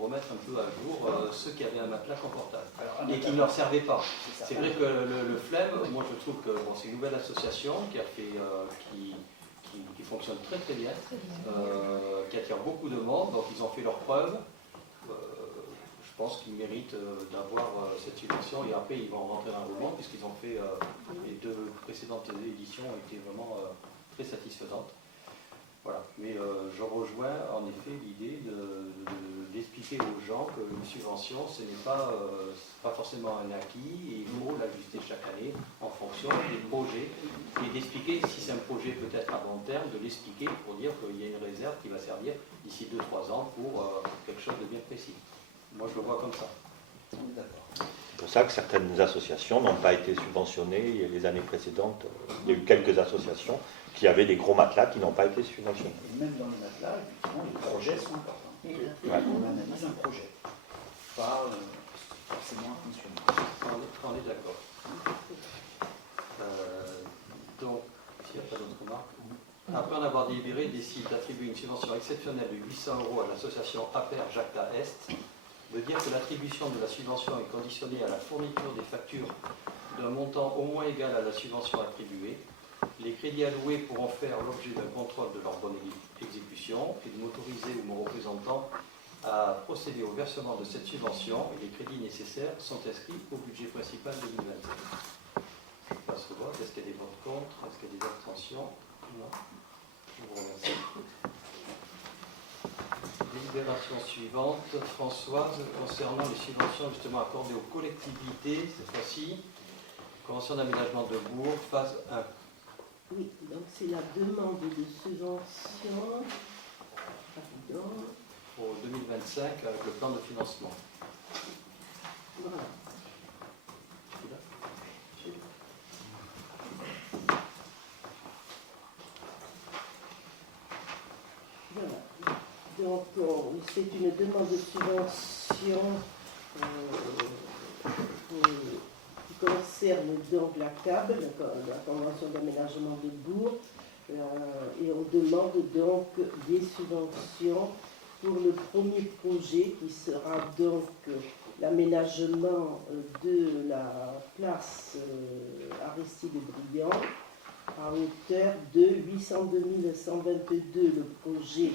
remettre un peu à jour ceux qui avaient un matelas confortable et qui ne leur servait pas. C'est vrai que le FLEM, moi je trouve que c'est une nouvelle association qui fonctionne très très bien, qui attire beaucoup de monde, donc ils ont fait leurs preuves. Je pense qu'ils méritent d'avoir cette subvention, et après ils vont rentrer dans le roulement puisqu'ils ont fait les deux précédentes éditions ont été vraiment très satisfaisantes. Voilà. Mais je rejoins en effet l'idée d'expliquer aux gens qu'une subvention, ce n'est pas forcément un acquis et il faut l'ajuster chaque année en fonction des projets et d'expliquer si c'est un projet peut-être à long terme, de l'expliquer pour dire qu'il y a une réserve qui va servir d'ici 2-3 ans pour quelque chose de bien précis. Moi je le vois comme ça. On est d'accord. C'est pour ça que certaines associations n'ont pas été subventionnées. Les années précédentes, il y a eu quelques associations qui avaient des gros matelas qui n'ont pas été subventionnés. Et même dans les matelas, effectivement, les projets sont importants. Ouais. On analyse un projet, pas forcément un fonctionnement. On est d'accord. Donc, s'il n'y a pas d'autres remarques. Après en avoir délibéré, décide d'attribuer une subvention exceptionnelle de 800 € à l'association APER Jacta Est, de dire que l'attribution de la subvention est conditionnée à la fourniture des factures d'un montant au moins égal à la subvention attribuée. Les crédits alloués pourront faire l'objet d'un contrôle de leur bonne exécution et de m'autoriser ou mon représentant à procéder au versement de cette subvention et les crédits nécessaires sont inscrits au budget principal 2025. Je passe au vote. Est-ce qu'il y a des votes contre? Est-ce qu'il y a des abstentions? Non. Je vous remercie. Délibération suivante, Françoise, concernant les subventions justement accordées aux collectivités, cette fois-ci, convention d'aménagement de Bourg, phase 1. Oui, donc c'est la demande de subvention rapidement. Pour 2025 avec le plan de financement. Voilà. Voilà. Donc c'est une demande de subvention qui concerne donc la CAB, la Convention d'aménagement de Bourg, et on demande donc des subventions pour le premier projet qui sera donc l'aménagement de la place Aristide Briand à hauteur de 802 122. Le projet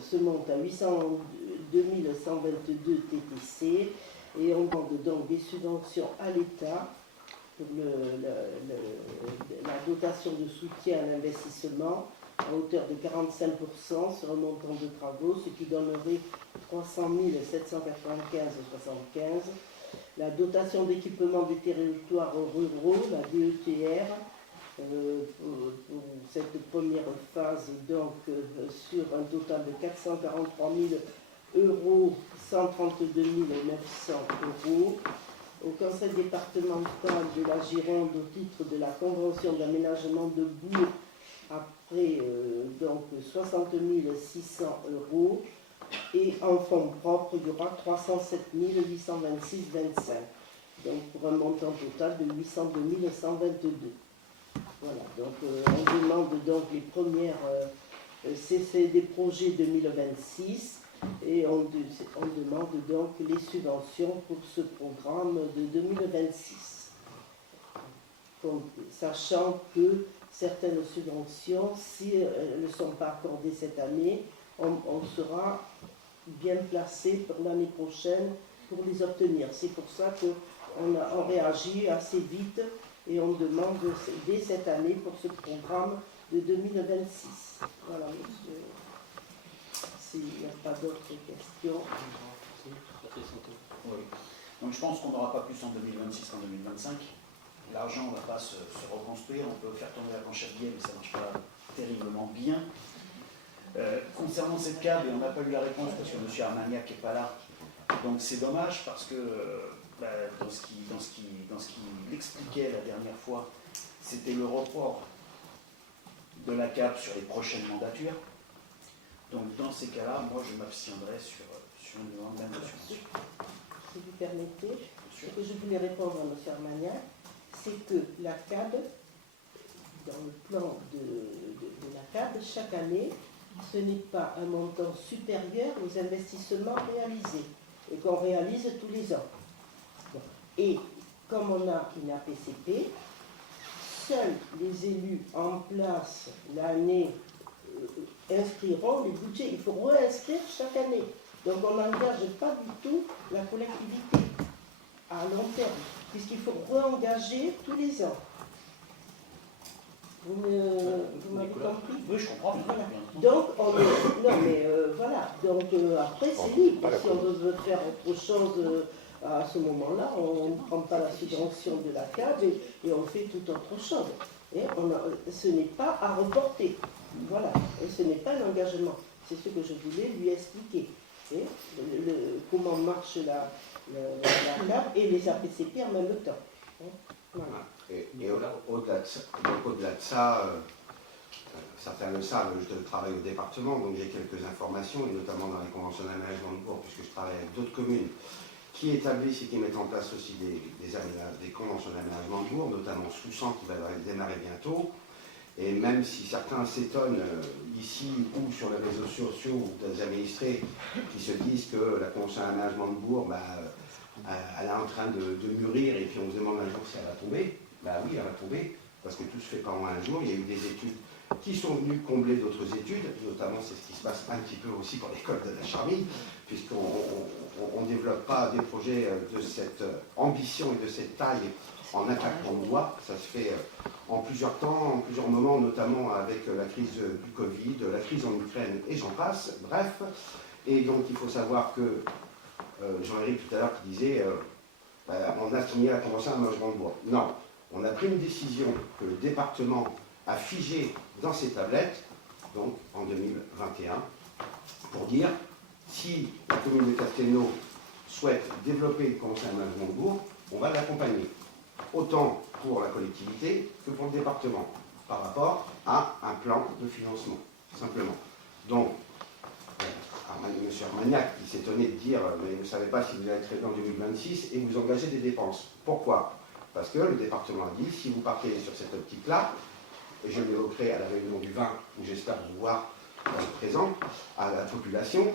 se monte à 802 122 TTC et on demande donc des subventions à l'État pour la dotation de soutien à l'investissement à hauteur de 45% sur un montant de travaux, ce qui donnerait 300 795,75. La dotation d'équipement des territoires ruraux, la DETR, pour cette première phase, donc sur un total de 443 000 €, 132 900 €. Au Conseil départemental de la Gironde, au titre de la Convention d'aménagement de Bourg, après donc 60 600 €, et en fonds propres, il y aura 307 826,25, donc pour un montant total de 802 122. Voilà, donc on demande donc les premières c'est des projets 2026 et on demande donc les subventions pour ce programme de 2026. Donc, sachant que certaines subventions, si elles ne sont pas accordées cette année, on sera bien placé pour l'année prochaine pour les obtenir. C'est pour ça qu'on réagit assez vite et on demande dès cette année pour ce programme de 2026. Voilà, monsieur. S'il n'y a pas d'autres questions. Oui. Donc je pense qu'on n'aura pas plus en 2026 qu'en 2025. L'argent ne va pas se reconstruire. On peut faire tourner la planche à billets, mais ça ne marche pas terriblement bien. Concernant cette CAB, on n'a pas eu la réponse parce que M. Armagnac n'est pas là. Donc c'est dommage parce que dans ce qu'il expliquait la dernière fois, c'était le report de la CAB sur les prochaines mandatures. Donc dans ces cas-là, moi je m'abstiendrai sur une demande d'investissement. Si vous permettez, ce que je voulais répondre à M. Armagnac, c'est que la CAB, dans le plan de la CAB, chaque année, ce n'est pas un montant supérieur aux investissements réalisés et qu'on réalise tous les ans. Bon. Et comme on a une APCP, seuls les élus en place l'année inscriront les budgets. Il faut réinscrire chaque année. Donc on n'engage pas du tout la collectivité à long terme, puisqu'il faut réengager tous les ans. Vous m'avez Nicolas. compris? Oui, je comprends bien. Voilà. bien. Donc, non mais voilà, donc après c'est libre, si on veut faire autre chose à ce moment-là, on ne prend pas la subvention de la CAB et on fait toute autre chose. Et ce n'est pas à reporter, voilà, et ce n'est pas un engagement, c'est ce que je voulais lui expliquer. Et comment marche la CAB et les APCP en même temps. Voilà. Et au-delà de ça, certains le savent, je travaille au département, donc j'ai quelques informations, et notamment dans les conventions d'aménagement de Bourg, puisque je travaille avec d'autres communes qui établissent et qui mettent en place aussi des conventions d'aménagement de Bourg, notamment Soussan qui va démarrer bientôt. Et même si certains s'étonnent ici ou sur les réseaux sociaux ou des administrés qui se disent que la convention d'aménagement de Bourg, elle est en train de mûrir et puis on se demande un jour si elle va tomber, oui, elle va tomber, parce que tout se fait pas en un jour. Il y a eu des études qui sont venues combler d'autres études, notamment c'est ce qui se passe un petit peu aussi pour l'école de la Charmille, puisqu'on ne développe pas des projets de cette ambition et de cette taille en un claquement de doigts. Ça se fait en plusieurs temps, en plusieurs moments, notamment avec la crise du Covid, la crise en Ukraine et j'en passe, bref. Et donc il faut savoir que Jean-Éric tout à l'heure qui disait on a signé la convention d'aménagement de Bourg. Non, on a pris une décision que le département a figée dans ses tablettes, donc en 2021, pour dire si la commune de Castelnau souhaite développer une convention d'aménagement de Bourg, on va l'accompagner, autant pour la collectivité que pour le département, par rapport à un plan de financement, simplement. Donc, M. Armagnac qui s'étonnait de dire mais vous ne savez pas si vous allez être traité en 2026 et vous engagez des dépenses. Pourquoi? Parce que le département a dit si vous partez sur cette optique-là, et je l'évoquerai à la réunion du 20 où j'espère vous voir présent à la population,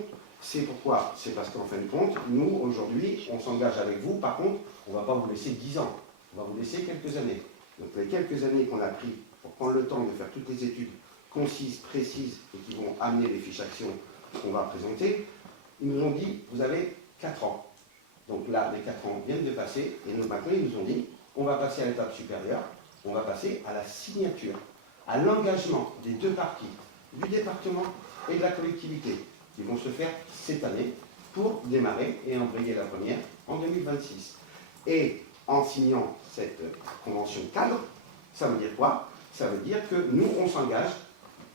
c'est pourquoi? C'est parce qu'en fin de compte, nous aujourd'hui, on s'engage avec vous, par contre, on ne va pas vous laisser 10 ans, on va vous laisser quelques années. Donc les quelques années qu'on a pris pour prendre le temps de faire toutes les études concises, précises et qui vont amener les fiches actions qu'on va présenter, ils nous ont dit, vous avez 4 ans. Donc là, les 4 ans viennent de passer, et nous, maintenant, ils nous ont dit, on va passer à l'étape supérieure, on va passer à la signature, à l'engagement des deux parties, du département et de la collectivité, qui vont se faire cette année pour démarrer et embrayer la première en 2026. Et en signant cette convention cadre, ça veut dire quoi? Ça veut dire que nous, on s'engage,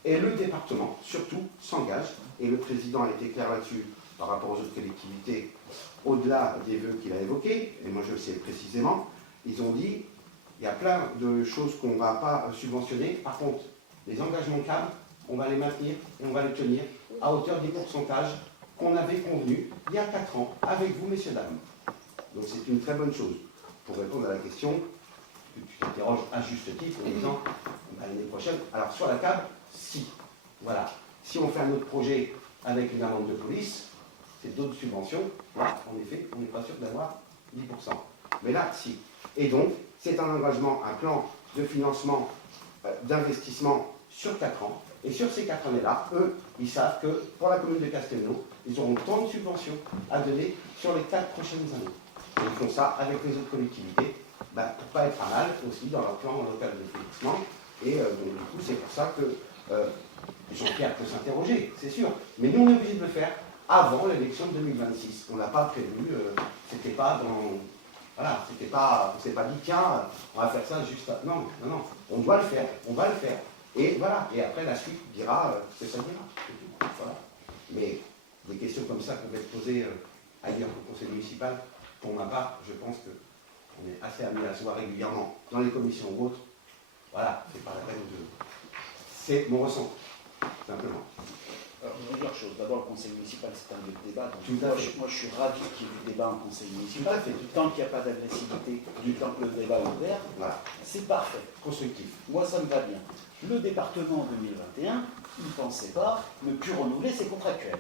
et le département, surtout, s'engage, et le président a été clair là-dessus par rapport aux autres collectivités, au-delà des vœux qu'il a évoqués, et moi je le sais précisément, ils ont dit, il y a plein de choses qu'on ne va pas subventionner, par contre, les engagements cadres, on va les maintenir et on va les tenir à hauteur des pourcentages qu'on avait convenus il y a 4 ans, avec vous, messieurs, dames. Donc c'est une très bonne chose. Pour répondre à la question, que tu t'interroges à juste titre, en disant, l'année prochaine, alors sur la CAB, si. Voilà. Si on fait un autre projet avec une amende de police, c'est d'autres subventions. Là, en effet, on n'est pas sûr d'avoir 10%. Mais là, si. Et donc, c'est un engagement, un plan de financement, d'investissement sur 4 ans. Et sur ces 4 années-là, eux, ils savent que pour la commune de Castelnau, ils auront tant de subventions à donner sur les 4 prochaines années. Et ils font ça avec les autres collectivités, pour ne pas être à mal aussi dans leur plan local de financement. Et donc, du coup, c'est pour ça que Jean-Pierre peut s'interroger, c'est sûr. Mais nous, on est obligé de le faire avant l'élection de 2026. On n'a pas prévu, c'était pas dans... Voilà, c'était pas, on s'est pas dit, tiens, on va faire ça juste... Non, non, non, on doit le faire, on va le faire. Et voilà, et après la suite dira ce que ça dira. C'est tout. Voilà. Mais des questions comme ça peuvent être posées ailleurs au conseil municipal. Pour ma part, je pense qu'on est assez amené à se voir régulièrement dans les commissions ou autres. Voilà, c'est pas la peine de... C'est mon ressenti, simplement. Alors, je vais dire une chose. D'abord, le conseil municipal, c'est un lieu de débat. Donc, Tout à fait. moi, je suis ravi qu'il y ait du débat en conseil municipal. Tout à fait. Du temps qu'il n'y a pas d'agressivité, du temps que le débat est ouvert, Voilà, c'est parfait. constructif. Moi, ça me va bien. Le département en 2021, il ne pensait pas ne plus renouveler ses contractuels.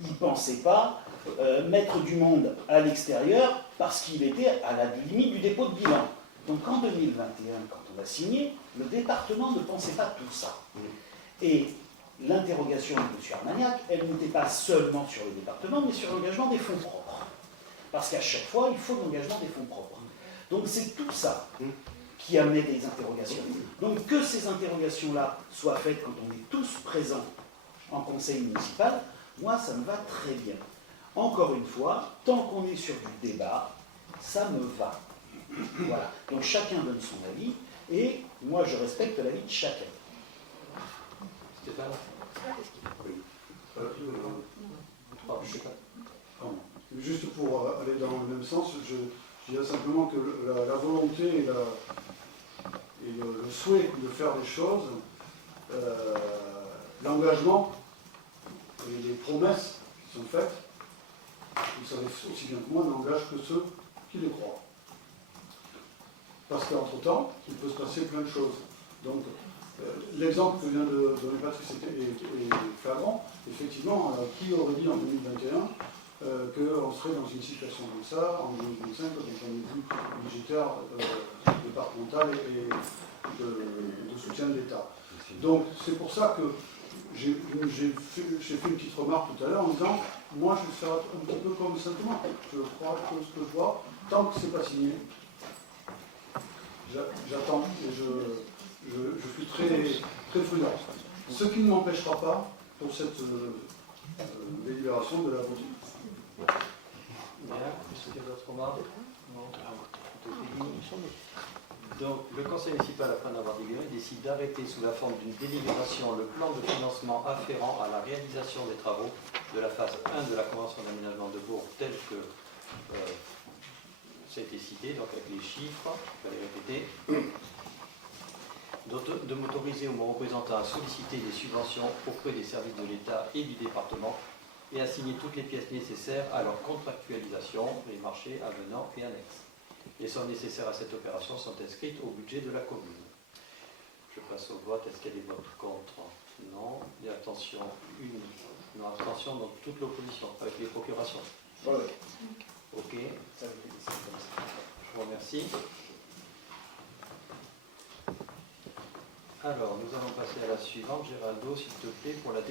Il ne pensait pas mettre du monde à l'extérieur parce qu'il était à la limite du dépôt de bilan. Donc en 2021, quand on a signé, le département ne pensait pas tout ça. Et l'interrogation de M. Armagnac, elle n'était pas seulement sur le département, mais sur l'engagement des fonds propres. Parce qu'à chaque fois, il faut l'engagement des fonds propres. Donc c'est tout ça qui amenait des interrogations. Donc que ces interrogations-là soient faites quand on est tous présents en conseil municipal, moi ça me va très bien. Encore une fois, tant qu'on est sur du débat, ça me va. Voilà. Donc chacun donne son avis et moi je respecte l'avis de chacun. Stéphane? Oui. Juste pour aller dans le même sens, je dirais simplement que la volonté et le souhait de faire des choses, l'engagement et les promesses qui sont faites, vous savez aussi bien que moi, n'engagent que ceux qui les croient. Parce qu'entre-temps, il peut se passer plein de choses. Donc, l'exemple que vient de donner Patrice est flagrant. Effectivement, qui aurait dit en 2021 qu'on serait dans une situation comme ça en 2025, d'un point de vue budgétaire, départemental et de soutien de l'État. Donc, c'est pour ça que j'ai fait une petite remarque tout à l'heure en disant, moi je vais faire un petit peu comme simplement, je crois que ce que je vois, tant que c'est pas signé, j'attends et je suis très, très prudent. Ce qui ne m'empêchera pas, pour cette délibération, de la voter. Bien, est-ce qu'il y a d'autres remarques? Non. Donc, le conseil municipal, après en avoir délibéré, décide d'arrêter sous la forme d'une délibération le plan de financement afférent à la réalisation des travaux de la phase 1 de la convention d'aménagement de Bourg, tel que ça a été cité, donc avec les chiffres, je vais les répéter. De m'autoriser ou mon représentant à solliciter des subventions auprès des services de l'État et du département et à signer toutes les pièces nécessaires à leur contractualisation, les marchés avenants et annexes. Les sommes nécessaires à cette opération sont inscrites au budget de la commune. Je passe au vote. Est-ce qu'il y a des votes contre? Non. Il y a abstention une. Non, abstention dans toute l'opposition, avec les procurations. Oui. Ok. Je vous remercie. Alors, nous allons passer à la suivante. Géraldo, s'il te plaît, pour la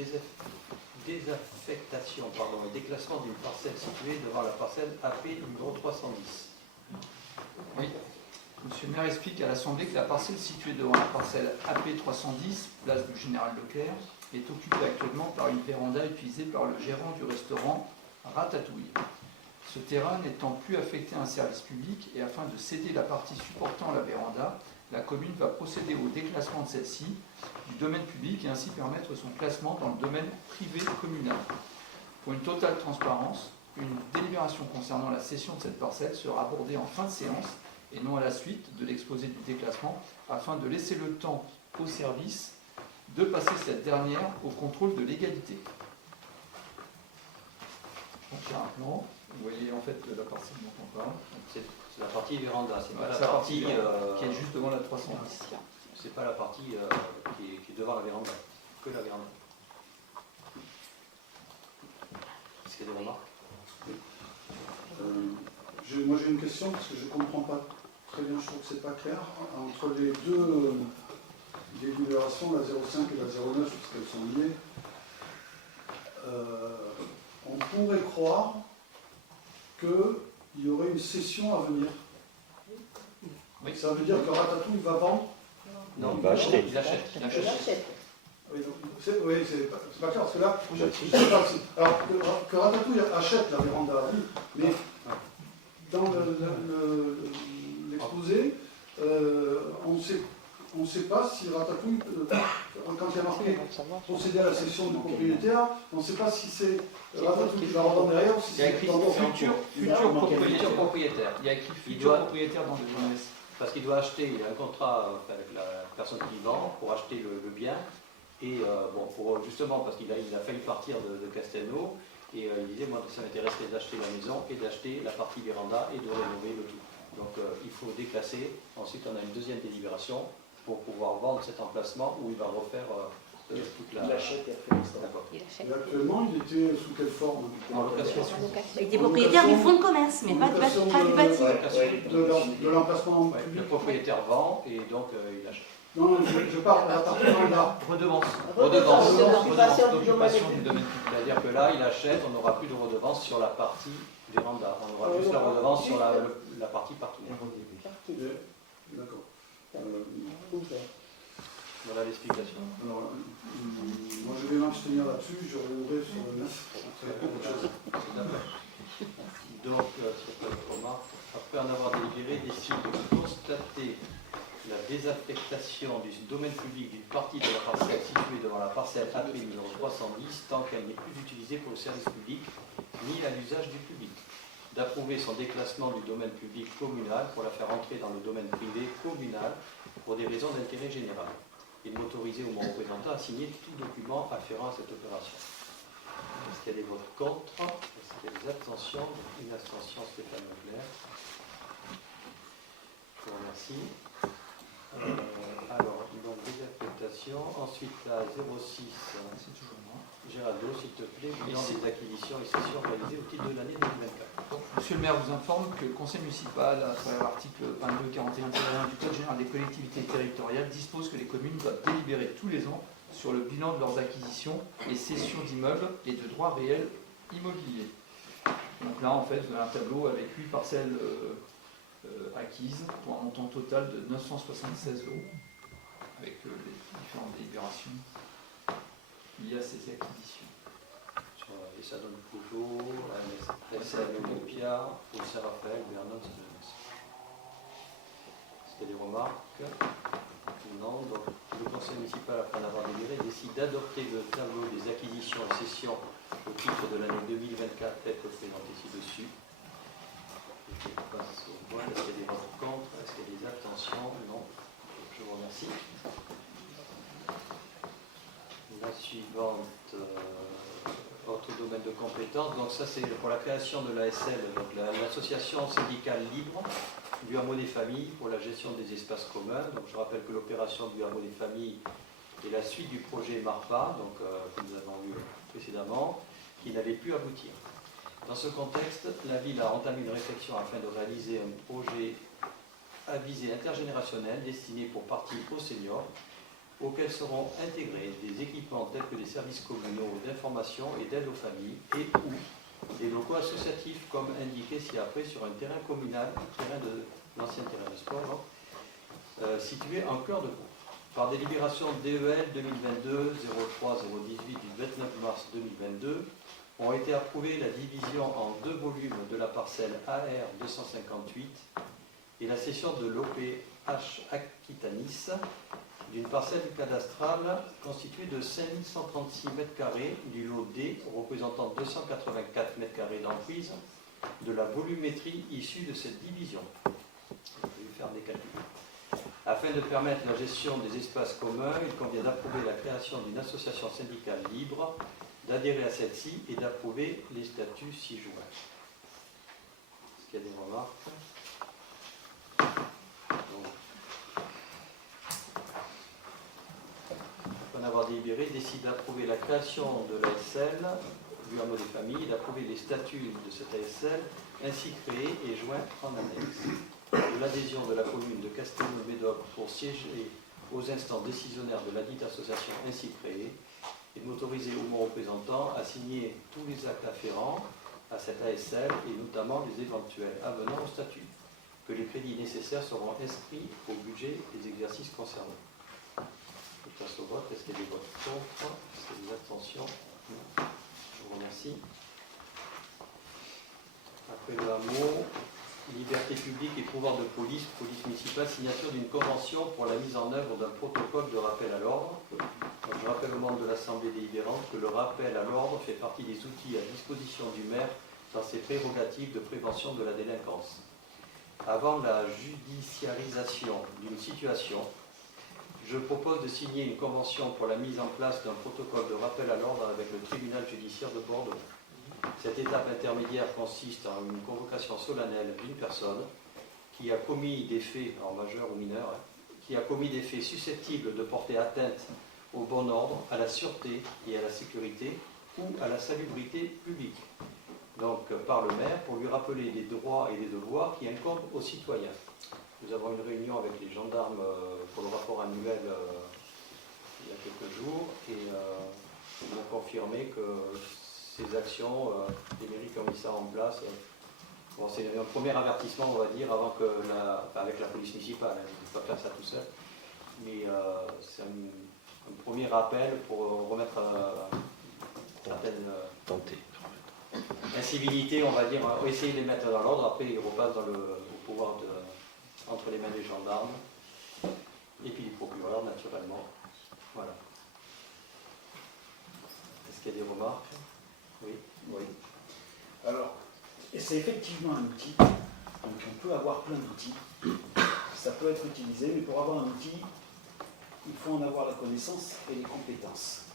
désaffectation et déclassement d'une parcelle située devant la parcelle AP numéro 310. Oui. Monsieur le maire explique à l'Assemblée que la parcelle située devant la parcelle AP 310, place du Général Leclerc, est occupée actuellement par une véranda utilisée par le gérant du restaurant Ratatouille. Ce terrain n'étant plus affecté à un service public et afin de céder la partie supportant la véranda, la commune va procéder au déclassement de celle-ci du domaine public et ainsi permettre son classement dans le domaine privé communal. Pour une totale transparence, une délibération concernant la cession de cette parcelle sera abordée en fin de séance et non à la suite de l'exposé du déclassement afin de laisser le temps au service de passer cette dernière au contrôle de légalité. Donc il y a un plan, vous voyez en fait la parcelle dont on parle. C'est la partie véranda, c'est pas Voilà, la la partie qui est juste devant la 310. c'est pas la partie qui est devant la véranda, que la véranda. Est-ce qu'il y a des remarques? Moi j'ai une question parce que je ne comprends pas très bien, je trouve que c'est pas clair. Entre les deux délibérations, la 05 et la 09, parce qu'elles sont liées, on pourrait croire qu'il y aurait une cession à venir. Oui. Ça veut dire que Ratatouille va vendre? Non, il va acheter. Il achète. Je l'achète. Oui, c'est pas clair, parce que là, je sais pas si. Alors, que Ratatouille achète la véranda, oui, mais dans l'exposé, on ne sait pas si Ratatouille, quand il y a marqué procéder à la cession du propriétaire, on ne sait pas si c'est Ratatouille qui va revendre derrière ou si Il y a c'est écrit dans le futur propriétaire. Il y a écrit Il futur doit- propriétaire dans le DNS. Parce qu'il doit acheter, il a un contrat avec la personne qui vend pour acheter le bien. Et justement, parce qu'il a failli partir de Castelnau, et il disait, moi, ça m'intéresserait d'acheter la maison et d'acheter la partie véranda et de rénover le tout. Donc il faut déclasser. Ensuite, on a une deuxième délibération pour pouvoir vendre cet emplacement où il va refaire toute la... Il achète et refait l'extérieur. D'accord. Il Et achète. actuellement, il était sous quelle forme? En location. Il était propriétaire du fonds de commerce, mais pas du bâti. De l'emplacement Ouais, le public. propriétaire vend et donc il achète. Non, je parle à partir de là. Redevance. Redevance d'occupation du domaine d'occupation du domaine public. C'est-à-dire que là, il achète, on n'aura plus de redevance sur la partie véranda. On aura juste la redevance sur la partie parking. D'accord. ouvert. Voilà l'explication. Alors, moi je vais m'abstenir là-dessus, je reviendrai sur le 9. Donc, c'est pas une remarque. Après en avoir délibéré, décide de constater la désaffectation du domaine public d'une partie de la parcelle située devant la parcelle AP numéro 310 tant qu'elle n'est plus utilisée pour le service public ni à l'usage du public. D'approuver son déclassement du domaine public communal pour la faire entrer dans le domaine privé communal pour des raisons d'intérêt général. Et de m'autoriser ou mon représentant à signer tout document afférent à cette opération. Est-ce qu'il y a des votes contre? Est-ce qu'il y a des abstentions? Donc, une abstention, Stéphane Leclerc. Je vous remercie. Alors, donc des affectations. Ensuite, la 06, C'est toujours moi. Géraldo, s'il te plaît, bilan des acquisitions et cessions réalisées au titre de l'année 2024. Donc, Monsieur le maire vous informe que le conseil municipal, à travers l'article 22-41-1 du Code général des collectivités territoriales, dispose que les communes doivent délibérer tous les ans sur le bilan de leurs acquisitions et cessions d'immeubles et de droits réels immobiliers. Donc là, en fait, vous avez un tableau avec 8 parcelles acquises pour un montant total de 976 €, avec les différentes délibérations liées à ces acquisitions. Et ça donne Peugeot, SL Olympia, au Saint-Raphaël, Vernon, Est-ce qu'il y a des remarques? Non. Donc, le conseil municipal, après en avoir délibéré, décide d'adopter le tableau des acquisitions et cessions au titre de l'année 2024 tel que présenté ci-dessus. Je passe au vote. Est-ce qu'il y a des votes contre? Est-ce qu'il y a des abstentions? Non. Je vous remercie. La suivante, autre domaine de compétence. Donc ça, c'est pour la création de l'ASL, donc l'association syndicale libre du hameau des familles pour la gestion des espaces communs. Donc je rappelle que l'opération du hameau des familles est la suite du projet MARPA, donc, que nous avons vu précédemment, qui n'avait pu aboutir. Dans ce contexte, la ville a entamé une réflexion afin de réaliser un projet à visée intergénérationnelle destiné pour partie aux seniors, auxquels seront intégrés des équipements tels que des services communaux d'information et d'aide aux familles et ou des locaux associatifs comme indiqué ci-après sur un terrain communal, l'ancien terrain de sport, situé en cœur de groupe. Par délibération DEL 2022-03-018 du 29 mars 2022, ont été approuvées la division en 2 volumes de la parcelle AR 258 et la cession de l'OPH Aquitanis d'une parcelle cadastrale constituée de 5136 m² du lot D représentant 284 m² d'emprise de la volumétrie issue de cette division. Je vais faire des calculs. Afin de permettre la gestion des espaces communs, il convient d'approuver la création d'une association syndicale libre, d'adhérer à celle-ci et d'approuver les statuts ci-joints. Est-ce qu'il y a des remarques? Après en avoir délibéré, décide d'approuver la création de l'ASL, du hameau des familles, et d'approuver les statuts de cette ASL, ainsi créés et joints en annexe. De l'adhésion de la commune de Castelnau-Médoc pour siéger aux instants décisionnaires de ladite association ainsi créée, et de m'autoriser ou mon représentant à signer tous les actes afférents à cette ASL et notamment les éventuels avenants au statut, que les crédits nécessaires seront inscrits au budget des exercices concernés. Je passe au vote. Est-ce qu'il y a des votes contre? Est-ce qu'il y a des abstentions? Non. Je vous remercie. Après le hameau, liberté publique et pouvoir de police, police municipale, signature d'une convention pour la mise en œuvre d'un protocole de rappel à l'ordre. Je rappelle aux membres de l'Assemblée délibérante que le rappel à l'ordre fait partie des outils à disposition du maire dans ses prérogatives de prévention de la délinquance. Avant la judiciarisation d'une situation, je propose de signer une convention pour la mise en place d'un protocole de rappel à l'ordre avec le tribunal judiciaire de Bordeaux. Cette étape intermédiaire consiste en une convocation solennelle d'une personne qui a commis des faits, en majeur ou mineur, qui a commis des faits susceptibles de porter atteinte au bon ordre, à la sûreté et à la sécurité ou à la salubrité publique. Donc par le maire pour lui rappeler les droits et les devoirs qui incombent aux citoyens. Nous avons une réunion avec les gendarmes pour le rapport annuel il y a quelques jours et ils m'ont confirmé que ces actions, les mairies qui ont mis ça en place, Bon, c'est un premier avertissement, on va dire, avant que avec la police municipale, hein, je ne peux pas faire ça tout seul, mais c'est un premier rappel pour remettre certaines incivilités, on va dire, essayer de les mettre dans l'ordre, après ils repassent au pouvoir entre les mains des gendarmes, et puis du procureur, naturellement. Voilà. Est-ce qu'il y a des remarques? Oui. Oui. Alors, c'est effectivement un outil, donc on peut avoir plein d'outils, ça peut être utilisé, mais pour avoir un outil, il faut en avoir la connaissance et les compétences.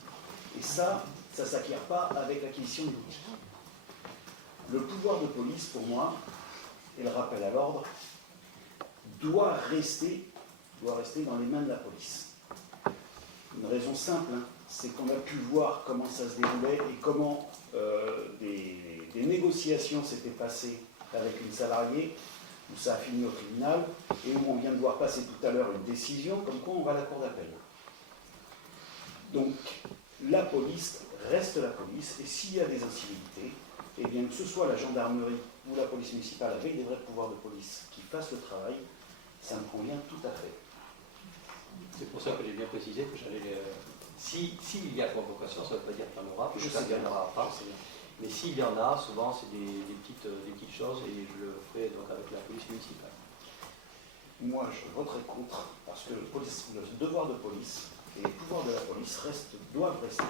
Et ça ne s'acquiert pas avec l'acquisition d'outils. Le pouvoir de police, pour moi, et le rappel à l'ordre, doit rester dans les mains de la police. Une raison simple, hein, c'est qu'on a pu voir comment ça se déroulait et comment des négociations s'étaient passées avec une salariée, où ça a fini au tribunal, et où on vient de voir passer tout à l'heure une décision, comme quoi on va à la cour d'appel. Donc, la police reste la police, et s'il y a des incivilités, eh bien, que ce soit la gendarmerie ou la police municipale avec des vrais pouvoirs de police qui fassent le travail, ça me convient tout à fait. C'est pour ça que j'ai bien précisé que j'allais... S'il y a convocation, ça ne veut pas dire qu'il y en aura, Je sais qu'il y en bien. aura pas. Mais s'il y en a, souvent c'est des petites choses et je le ferai donc avec la police municipale. Moi, je voterai contre, parce que le devoir de police et les pouvoirs de la police doivent rester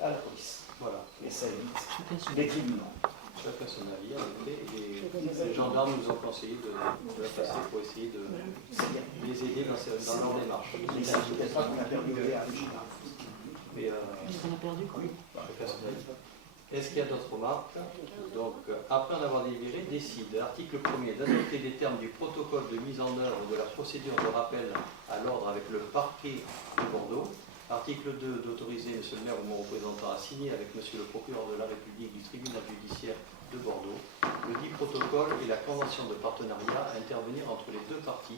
à la police. Voilà. Et ça évite les tribunaux. Chacun son avis, en effet, et les gendarmes nous ont conseillé de la passer pour essayer de les aider dans leur démarche. Mais ça ne veut pas qu'on a perdu le réel. Mais, On a perdu quoi? est-ce qu'il y a d'autres remarques? Donc, après en avoir délibéré, décide, article 1er, d'adopter des termes du protocole de mise en œuvre de la procédure de rappel à l'ordre avec le parquet de Bordeaux. Article 2, d'autoriser M. le maire ou mon représentant à signer avec M. le procureur de la République du tribunal judiciaire de Bordeaux le dit protocole et la convention de partenariat à intervenir entre les deux parties,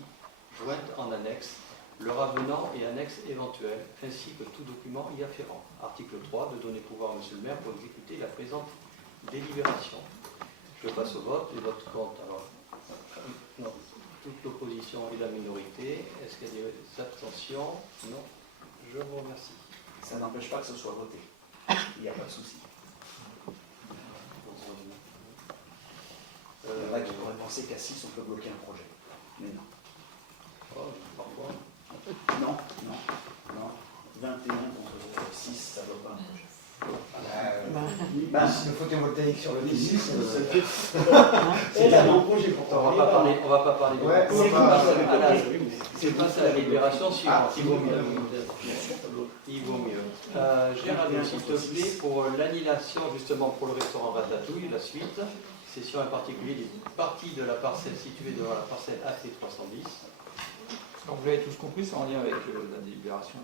jointes en annexe, leur avenant et annexe éventuelle, ainsi que tout document y afférent. Article 3, de donner pouvoir à M. le maire pour exécuter la présente délibération. Je passe au vote. Les votes comptent. Alors, non, toute l'opposition et la minorité. Est-ce qu'il y a des abstentions? Non. Je vous remercie. Ça n'empêche pas que ce soit voté. Il n'y a pas de souci. Il y en a qui pourraient penser qu'à 6, on peut bloquer un projet. Mais non. Oh, parfois. Non. 21 contre 6, ça ne doit pas un projet. Le photovoltaïque sur le D6, C'est un projet pourtant. On va pas parler de Ouais, c'est pas ça la libération suivante. Il vaut mieux. Il vaut mieux. Gérald, s'il te plaît, pour l'annulation justement pour le restaurant Ratatouille, la suite, cession en particulier des parties de la parcelle située devant la parcelle AC 310. Donc vous l'avez tous compris, c'est en lien avec la délibération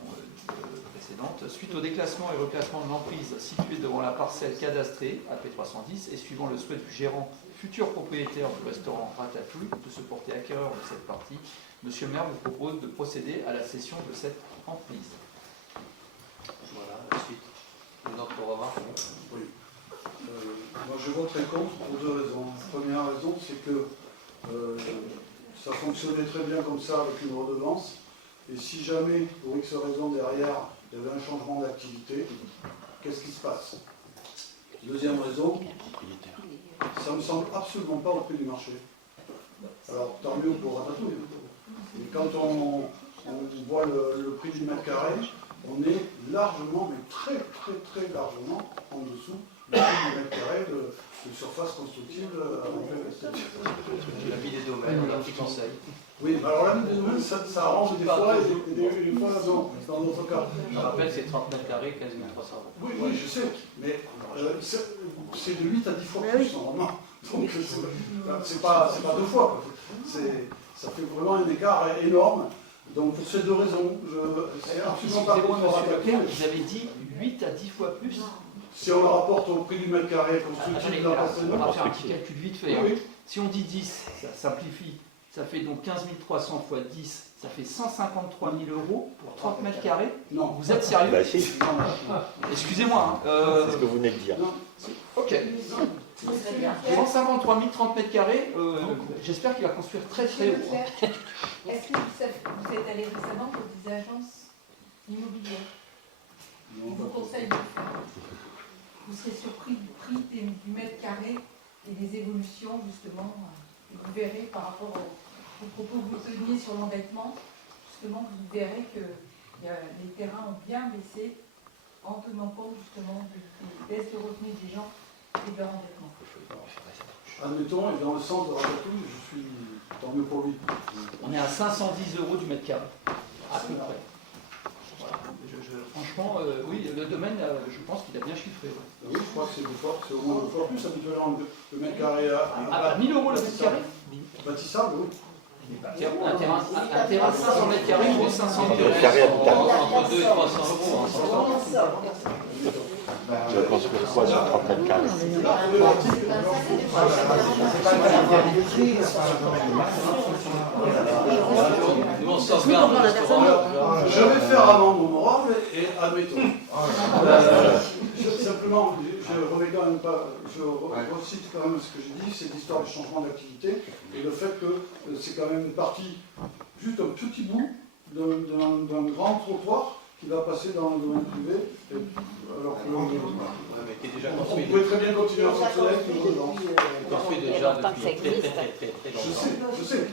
précédente. Suite au déclassement et reclassement de l'emprise située devant la parcelle cadastrée AP310 et suivant le souhait du gérant, futur propriétaire du restaurant Ratatouille, de se porter acquéreur de cette partie, Monsieur le maire vous propose de procéder à la cession de cette emprise. Voilà, la suite. Une autre remarque? Oui. Moi je voterai contre pour deux raisons. La première raison, c'est que ça fonctionnait très bien comme ça avec une redevance. Et si jamais, pour X raison derrière, il y avait un changement d'activité, qu'est-ce qui se passe? Deuxième raison, ça ne me semble absolument pas au prix du marché. Alors tant mieux pour Ratatouille. Et quand on voit le prix du mètre carré, on est largement, mais très largement en dessous du prix du mètre carré de surface constructive. La vie des domaines, on a un petit conseil. Oui, mais alors la vie des domaines, ça arrange des fois et des fois non, dans d'autres cas. Je rappelle, c'est 30 mètres carrés, 15 300 euros. Oui, je sais, mais c'est de 8 à 10 fois plus normalement. Donc c'est pas deux fois. Ça fait vraiment un écart énorme. Donc pour ces deux raisons, c'est absolument pas Excusez-moi, contre monsieur Ratatouille. Leclerc, vous avez dit 8 à 10 fois plus. Si on le rapporte au prix du mètre carré Attendez, constructif de la parcelle, on va faire un petit calcul vite fait. oui. Si on dit 10, ça simplifie, ça fait donc 15 300 fois 10, ça fait 153 000 euros pour 30 mètres carrés. Non. Vous êtes sérieux? Bah si, Excusez-moi. c'est ce que vous venez de dire. Non. Ok. Monsieur Leclerc, 153 000, 30 mètres carrés, j'espère qu'il va construire très très Monsieur haut. Leclerc, est-ce que vous êtes allé récemment pour des agences immobilières? On vous conseille de le faire. Vous serez surpris du prix du mètre carré et des évolutions justement. Et vous verrez par rapport aux propos que vous teniez sur l'endettement, justement vous verrez que les terrains ont bien baissé en tenant compte justement des baisses de revenus des gens et de leur endettement. Admettons, et dans le centre de Ratatouille, je suis tant mieux pour lui. On est à 510 € du mètre carré, à peu près. Voilà. Franchement, oui, le domaine, je pense qu'il a bien chiffré. Ouais. Oui, je crois que c'est au moins 2 fois plus habituellement le mètre carré À 1000 € le mètre carré. Bâtissable, oui. Un terrain de 500 mètres carrés vaut 500 000 Le carré habitable. Entre 2 et 300 euros. Je vais construire quoi sur 30 mètres carrés? Nous, on sauvegarde le restaurant. Je vais faire amende honorable et admettons. Simplement, je reviens quand même pas, je recite quand même ce que j'ai dit, c'est l'histoire du changement d'activité et le fait que c'est quand même une partie, juste un petit bout d'un grand trottoir qui va passer dans le domaine privé. Alors que Qui est déjà on construit. pourrait très bien continuer à fonctionner avec une redevance. Construit déjà depuis très longtemps. Je sais.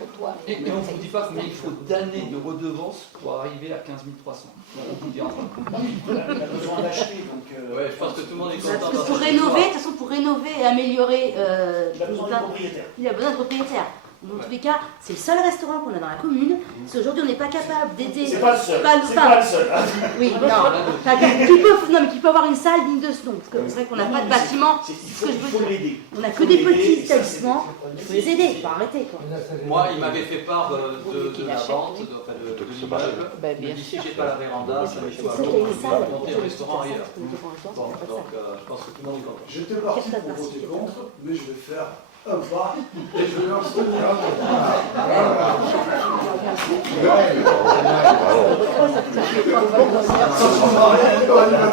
Et on ne vous dit pas combien il faut d'années de redevance pour arriver à 15 300. On vous dira pas. Il a besoin d'acheter, donc Ouais, je pense que tout le monde est content. Parce que pour rénover, de toute façon, pour rénover et améliorer, il a besoin de propriétaire. il a besoin de propriétaires. Dans tous les cas, c'est le seul restaurant qu'on a dans la commune. Si aujourd'hui on n'est pas capable d'aider. C'est pas le seul. pas C'est pas le seul. Oui, non. Enfin, qui peut avoir une salle digne de ce nom. Parce que c'est vrai qu'on n'a pas de bâtiment. Il Ce que je veux faut dire. l'aider. On n'a que des petits établissements. Il faut les aider, il faut arrêter quoi. Moi, il m'avait fait part de la vente, de l'immeuble. Il dit si j'ai pas la véranda, ça me faut monter un restaurant ailleurs. Bon, donc je pense que tout le monde est content. J'étais parti pour voter contre, mais je vais faire un pas et je vais m'abstenir. Ça ne changera rien, encore une fois.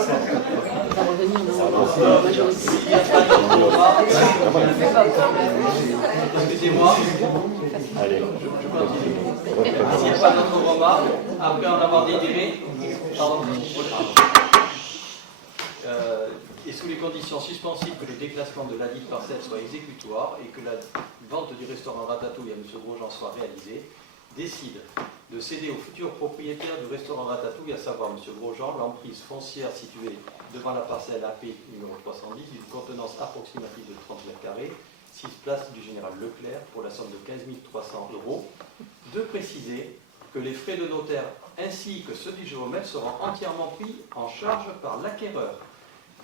Excusez-moi, Allez, je continue. S'il n'y a pas d'autres remarques, après en avoir délibéré, pardon, et sous les conditions suspensives que le déclassement de ladite parcelle soit exécutoire et que la vente du restaurant Ratatouille à M. Grosjean soit réalisée, décide de céder au futur propriétaire du restaurant Ratatouille, à savoir M. Grosjean, l'emprise foncière située devant la parcelle AP numéro 310 d'une contenance approximative de 30 mètres carrés, 6 place du Général Leclerc pour la somme de 15 300 €, de préciser que les frais de notaire ainsi que ceux du géomètre seront entièrement pris en charge par l'acquéreur,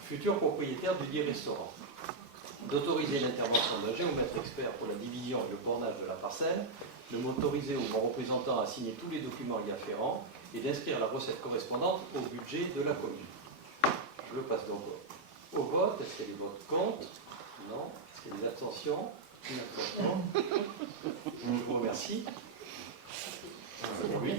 futur propriétaire du dit restaurant, d'autoriser l'intervention d'un géomètre expert pour la division et le bornage de la parcelle, de m'autoriser ou mon représentant à signer tous les documents y afférents et d'inscrire la recette correspondante au budget de la commune. Je le passe donc au vote. Est-ce qu'il y a des votes contre? Non. Est-ce qu'il y a des abstentions? Une abstention. Je vous remercie. Oui.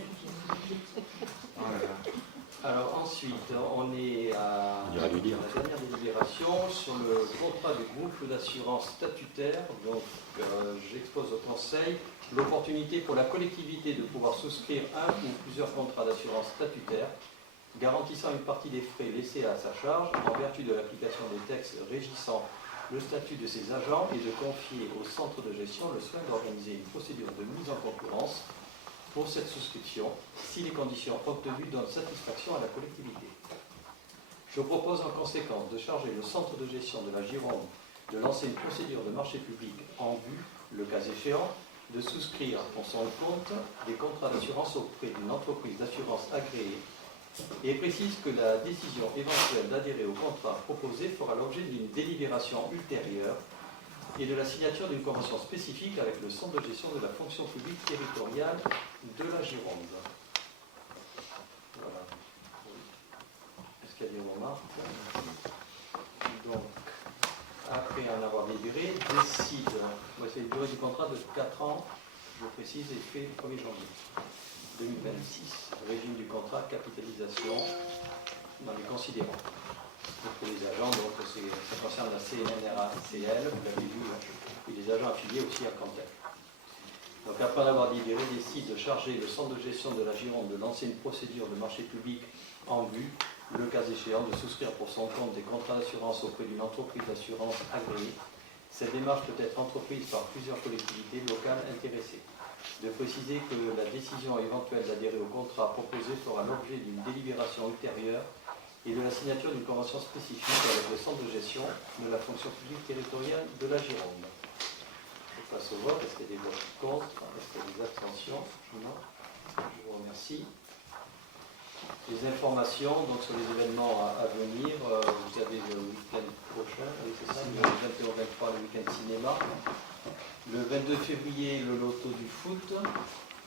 Alors ensuite, on est à la dernière délibération sur le contrat de groupe d'assurance statutaire. Donc j'expose au Conseil l'opportunité pour la collectivité de pouvoir souscrire un ou plusieurs contrats d'assurance statutaire garantissant une partie des frais laissés à sa charge en vertu de l'application des textes régissant le statut de ses agents et de confier au centre de gestion le soin d'organiser une procédure de mise en concurrence pour cette souscription, si les conditions obtenues donnent satisfaction à la collectivité. Je propose en conséquence de charger le centre de gestion de la Gironde de lancer une procédure de marché public en vue, le cas échéant, de souscrire pour son compte des contrats d'assurance auprès d'une entreprise d'assurance agréée et précise que la décision éventuelle d'adhérer au contrat proposé fera l'objet d'une délibération ultérieure et de la signature d'une convention spécifique avec le centre de gestion de la fonction publique territoriale de la Gironde. Voilà. Est-ce qu'il y a des remarques? Donc, après en avoir délibéré, décide, c'est une durée du contrat de 4 ans, je précise, est fait le 1er janvier 2026. Régime du contrat, capitalisation dans les considérants. pour les agents, donc ça concerne la CNRACL, vous l'avez vu, et les agents affiliés aussi à Cantel. Donc après en avoir libéré, décide de charger le centre de gestion de la Gironde de lancer une procédure de marché public en vue, le cas échéant, de souscrire pour son compte des contrats d'assurance auprès d'une entreprise d'assurance agréée. Cette démarche peut être entreprise par plusieurs collectivités locales intéressées. De préciser que la décision éventuelle d'adhérer au contrat proposé fera l'objet d'une délibération ultérieure et de la signature d'une convention spécifique avec le centre de gestion de la fonction publique territoriale de la Gironde. Je passe au vote. Est-ce qu'il y a des votes contre? Est-ce qu'il y a des abstentions? Non. Je vous remercie. Les informations donc, sur les événements à venir, vous avez le week-end prochain, oui, c'est ça, le 21-23, le week-end cinéma. Le 22 février, le loto du foot.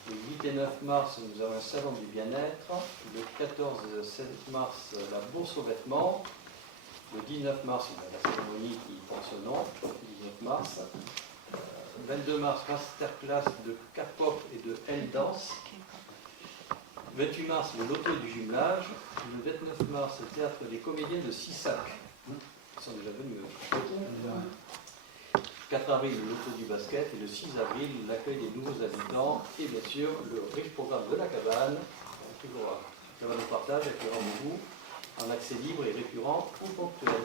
Le 8 et 9 mars, nous avons un salon du bien-être. Le 14 et 16 mars, la bourse aux vêtements. Le 19 mars, on a la cérémonie qui porte ce nom, le 19 mars. 22 mars, masterclass de K-pop et de L-dance. 28 mars, le loto du jumelage. Le 29 mars, le théâtre des comédiens de Sissac. Ils sont déjà venus. 4 avril, le loto du basket. Et le 6 avril, l'accueil des nouveaux habitants. Et bien sûr, le riche programme de la cabane. Toujours la cabane de partage avec le rendez-vous en accès libre et récurrent ou ponctuel.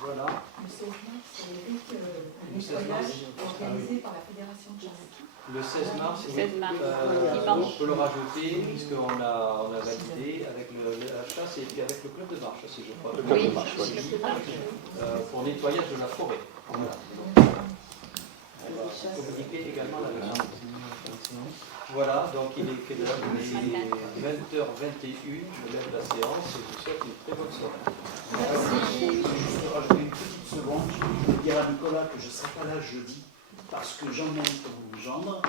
Voilà. Le 16 mars, c'est un nettoyage organisé par la Fédération de chasse. Le 16 mars, oui, 16 mars. on peut le rajouter puisqu'on a validé avec la chasse et puis avec le club de marche aussi, je crois. Le club de marche, oui. Pour nettoyage de la forêt. Voilà. Donc, on va communiquer également là-dessus. Voilà, donc il est quelle heure? Il est 20h21, je lève la séance et je vous souhaite une très bonne soirée. Je vais rajouter une petite seconde. Je vais dire à Nicolas que je ne serai pas là jeudi parce que j'emmène pour vous gendre.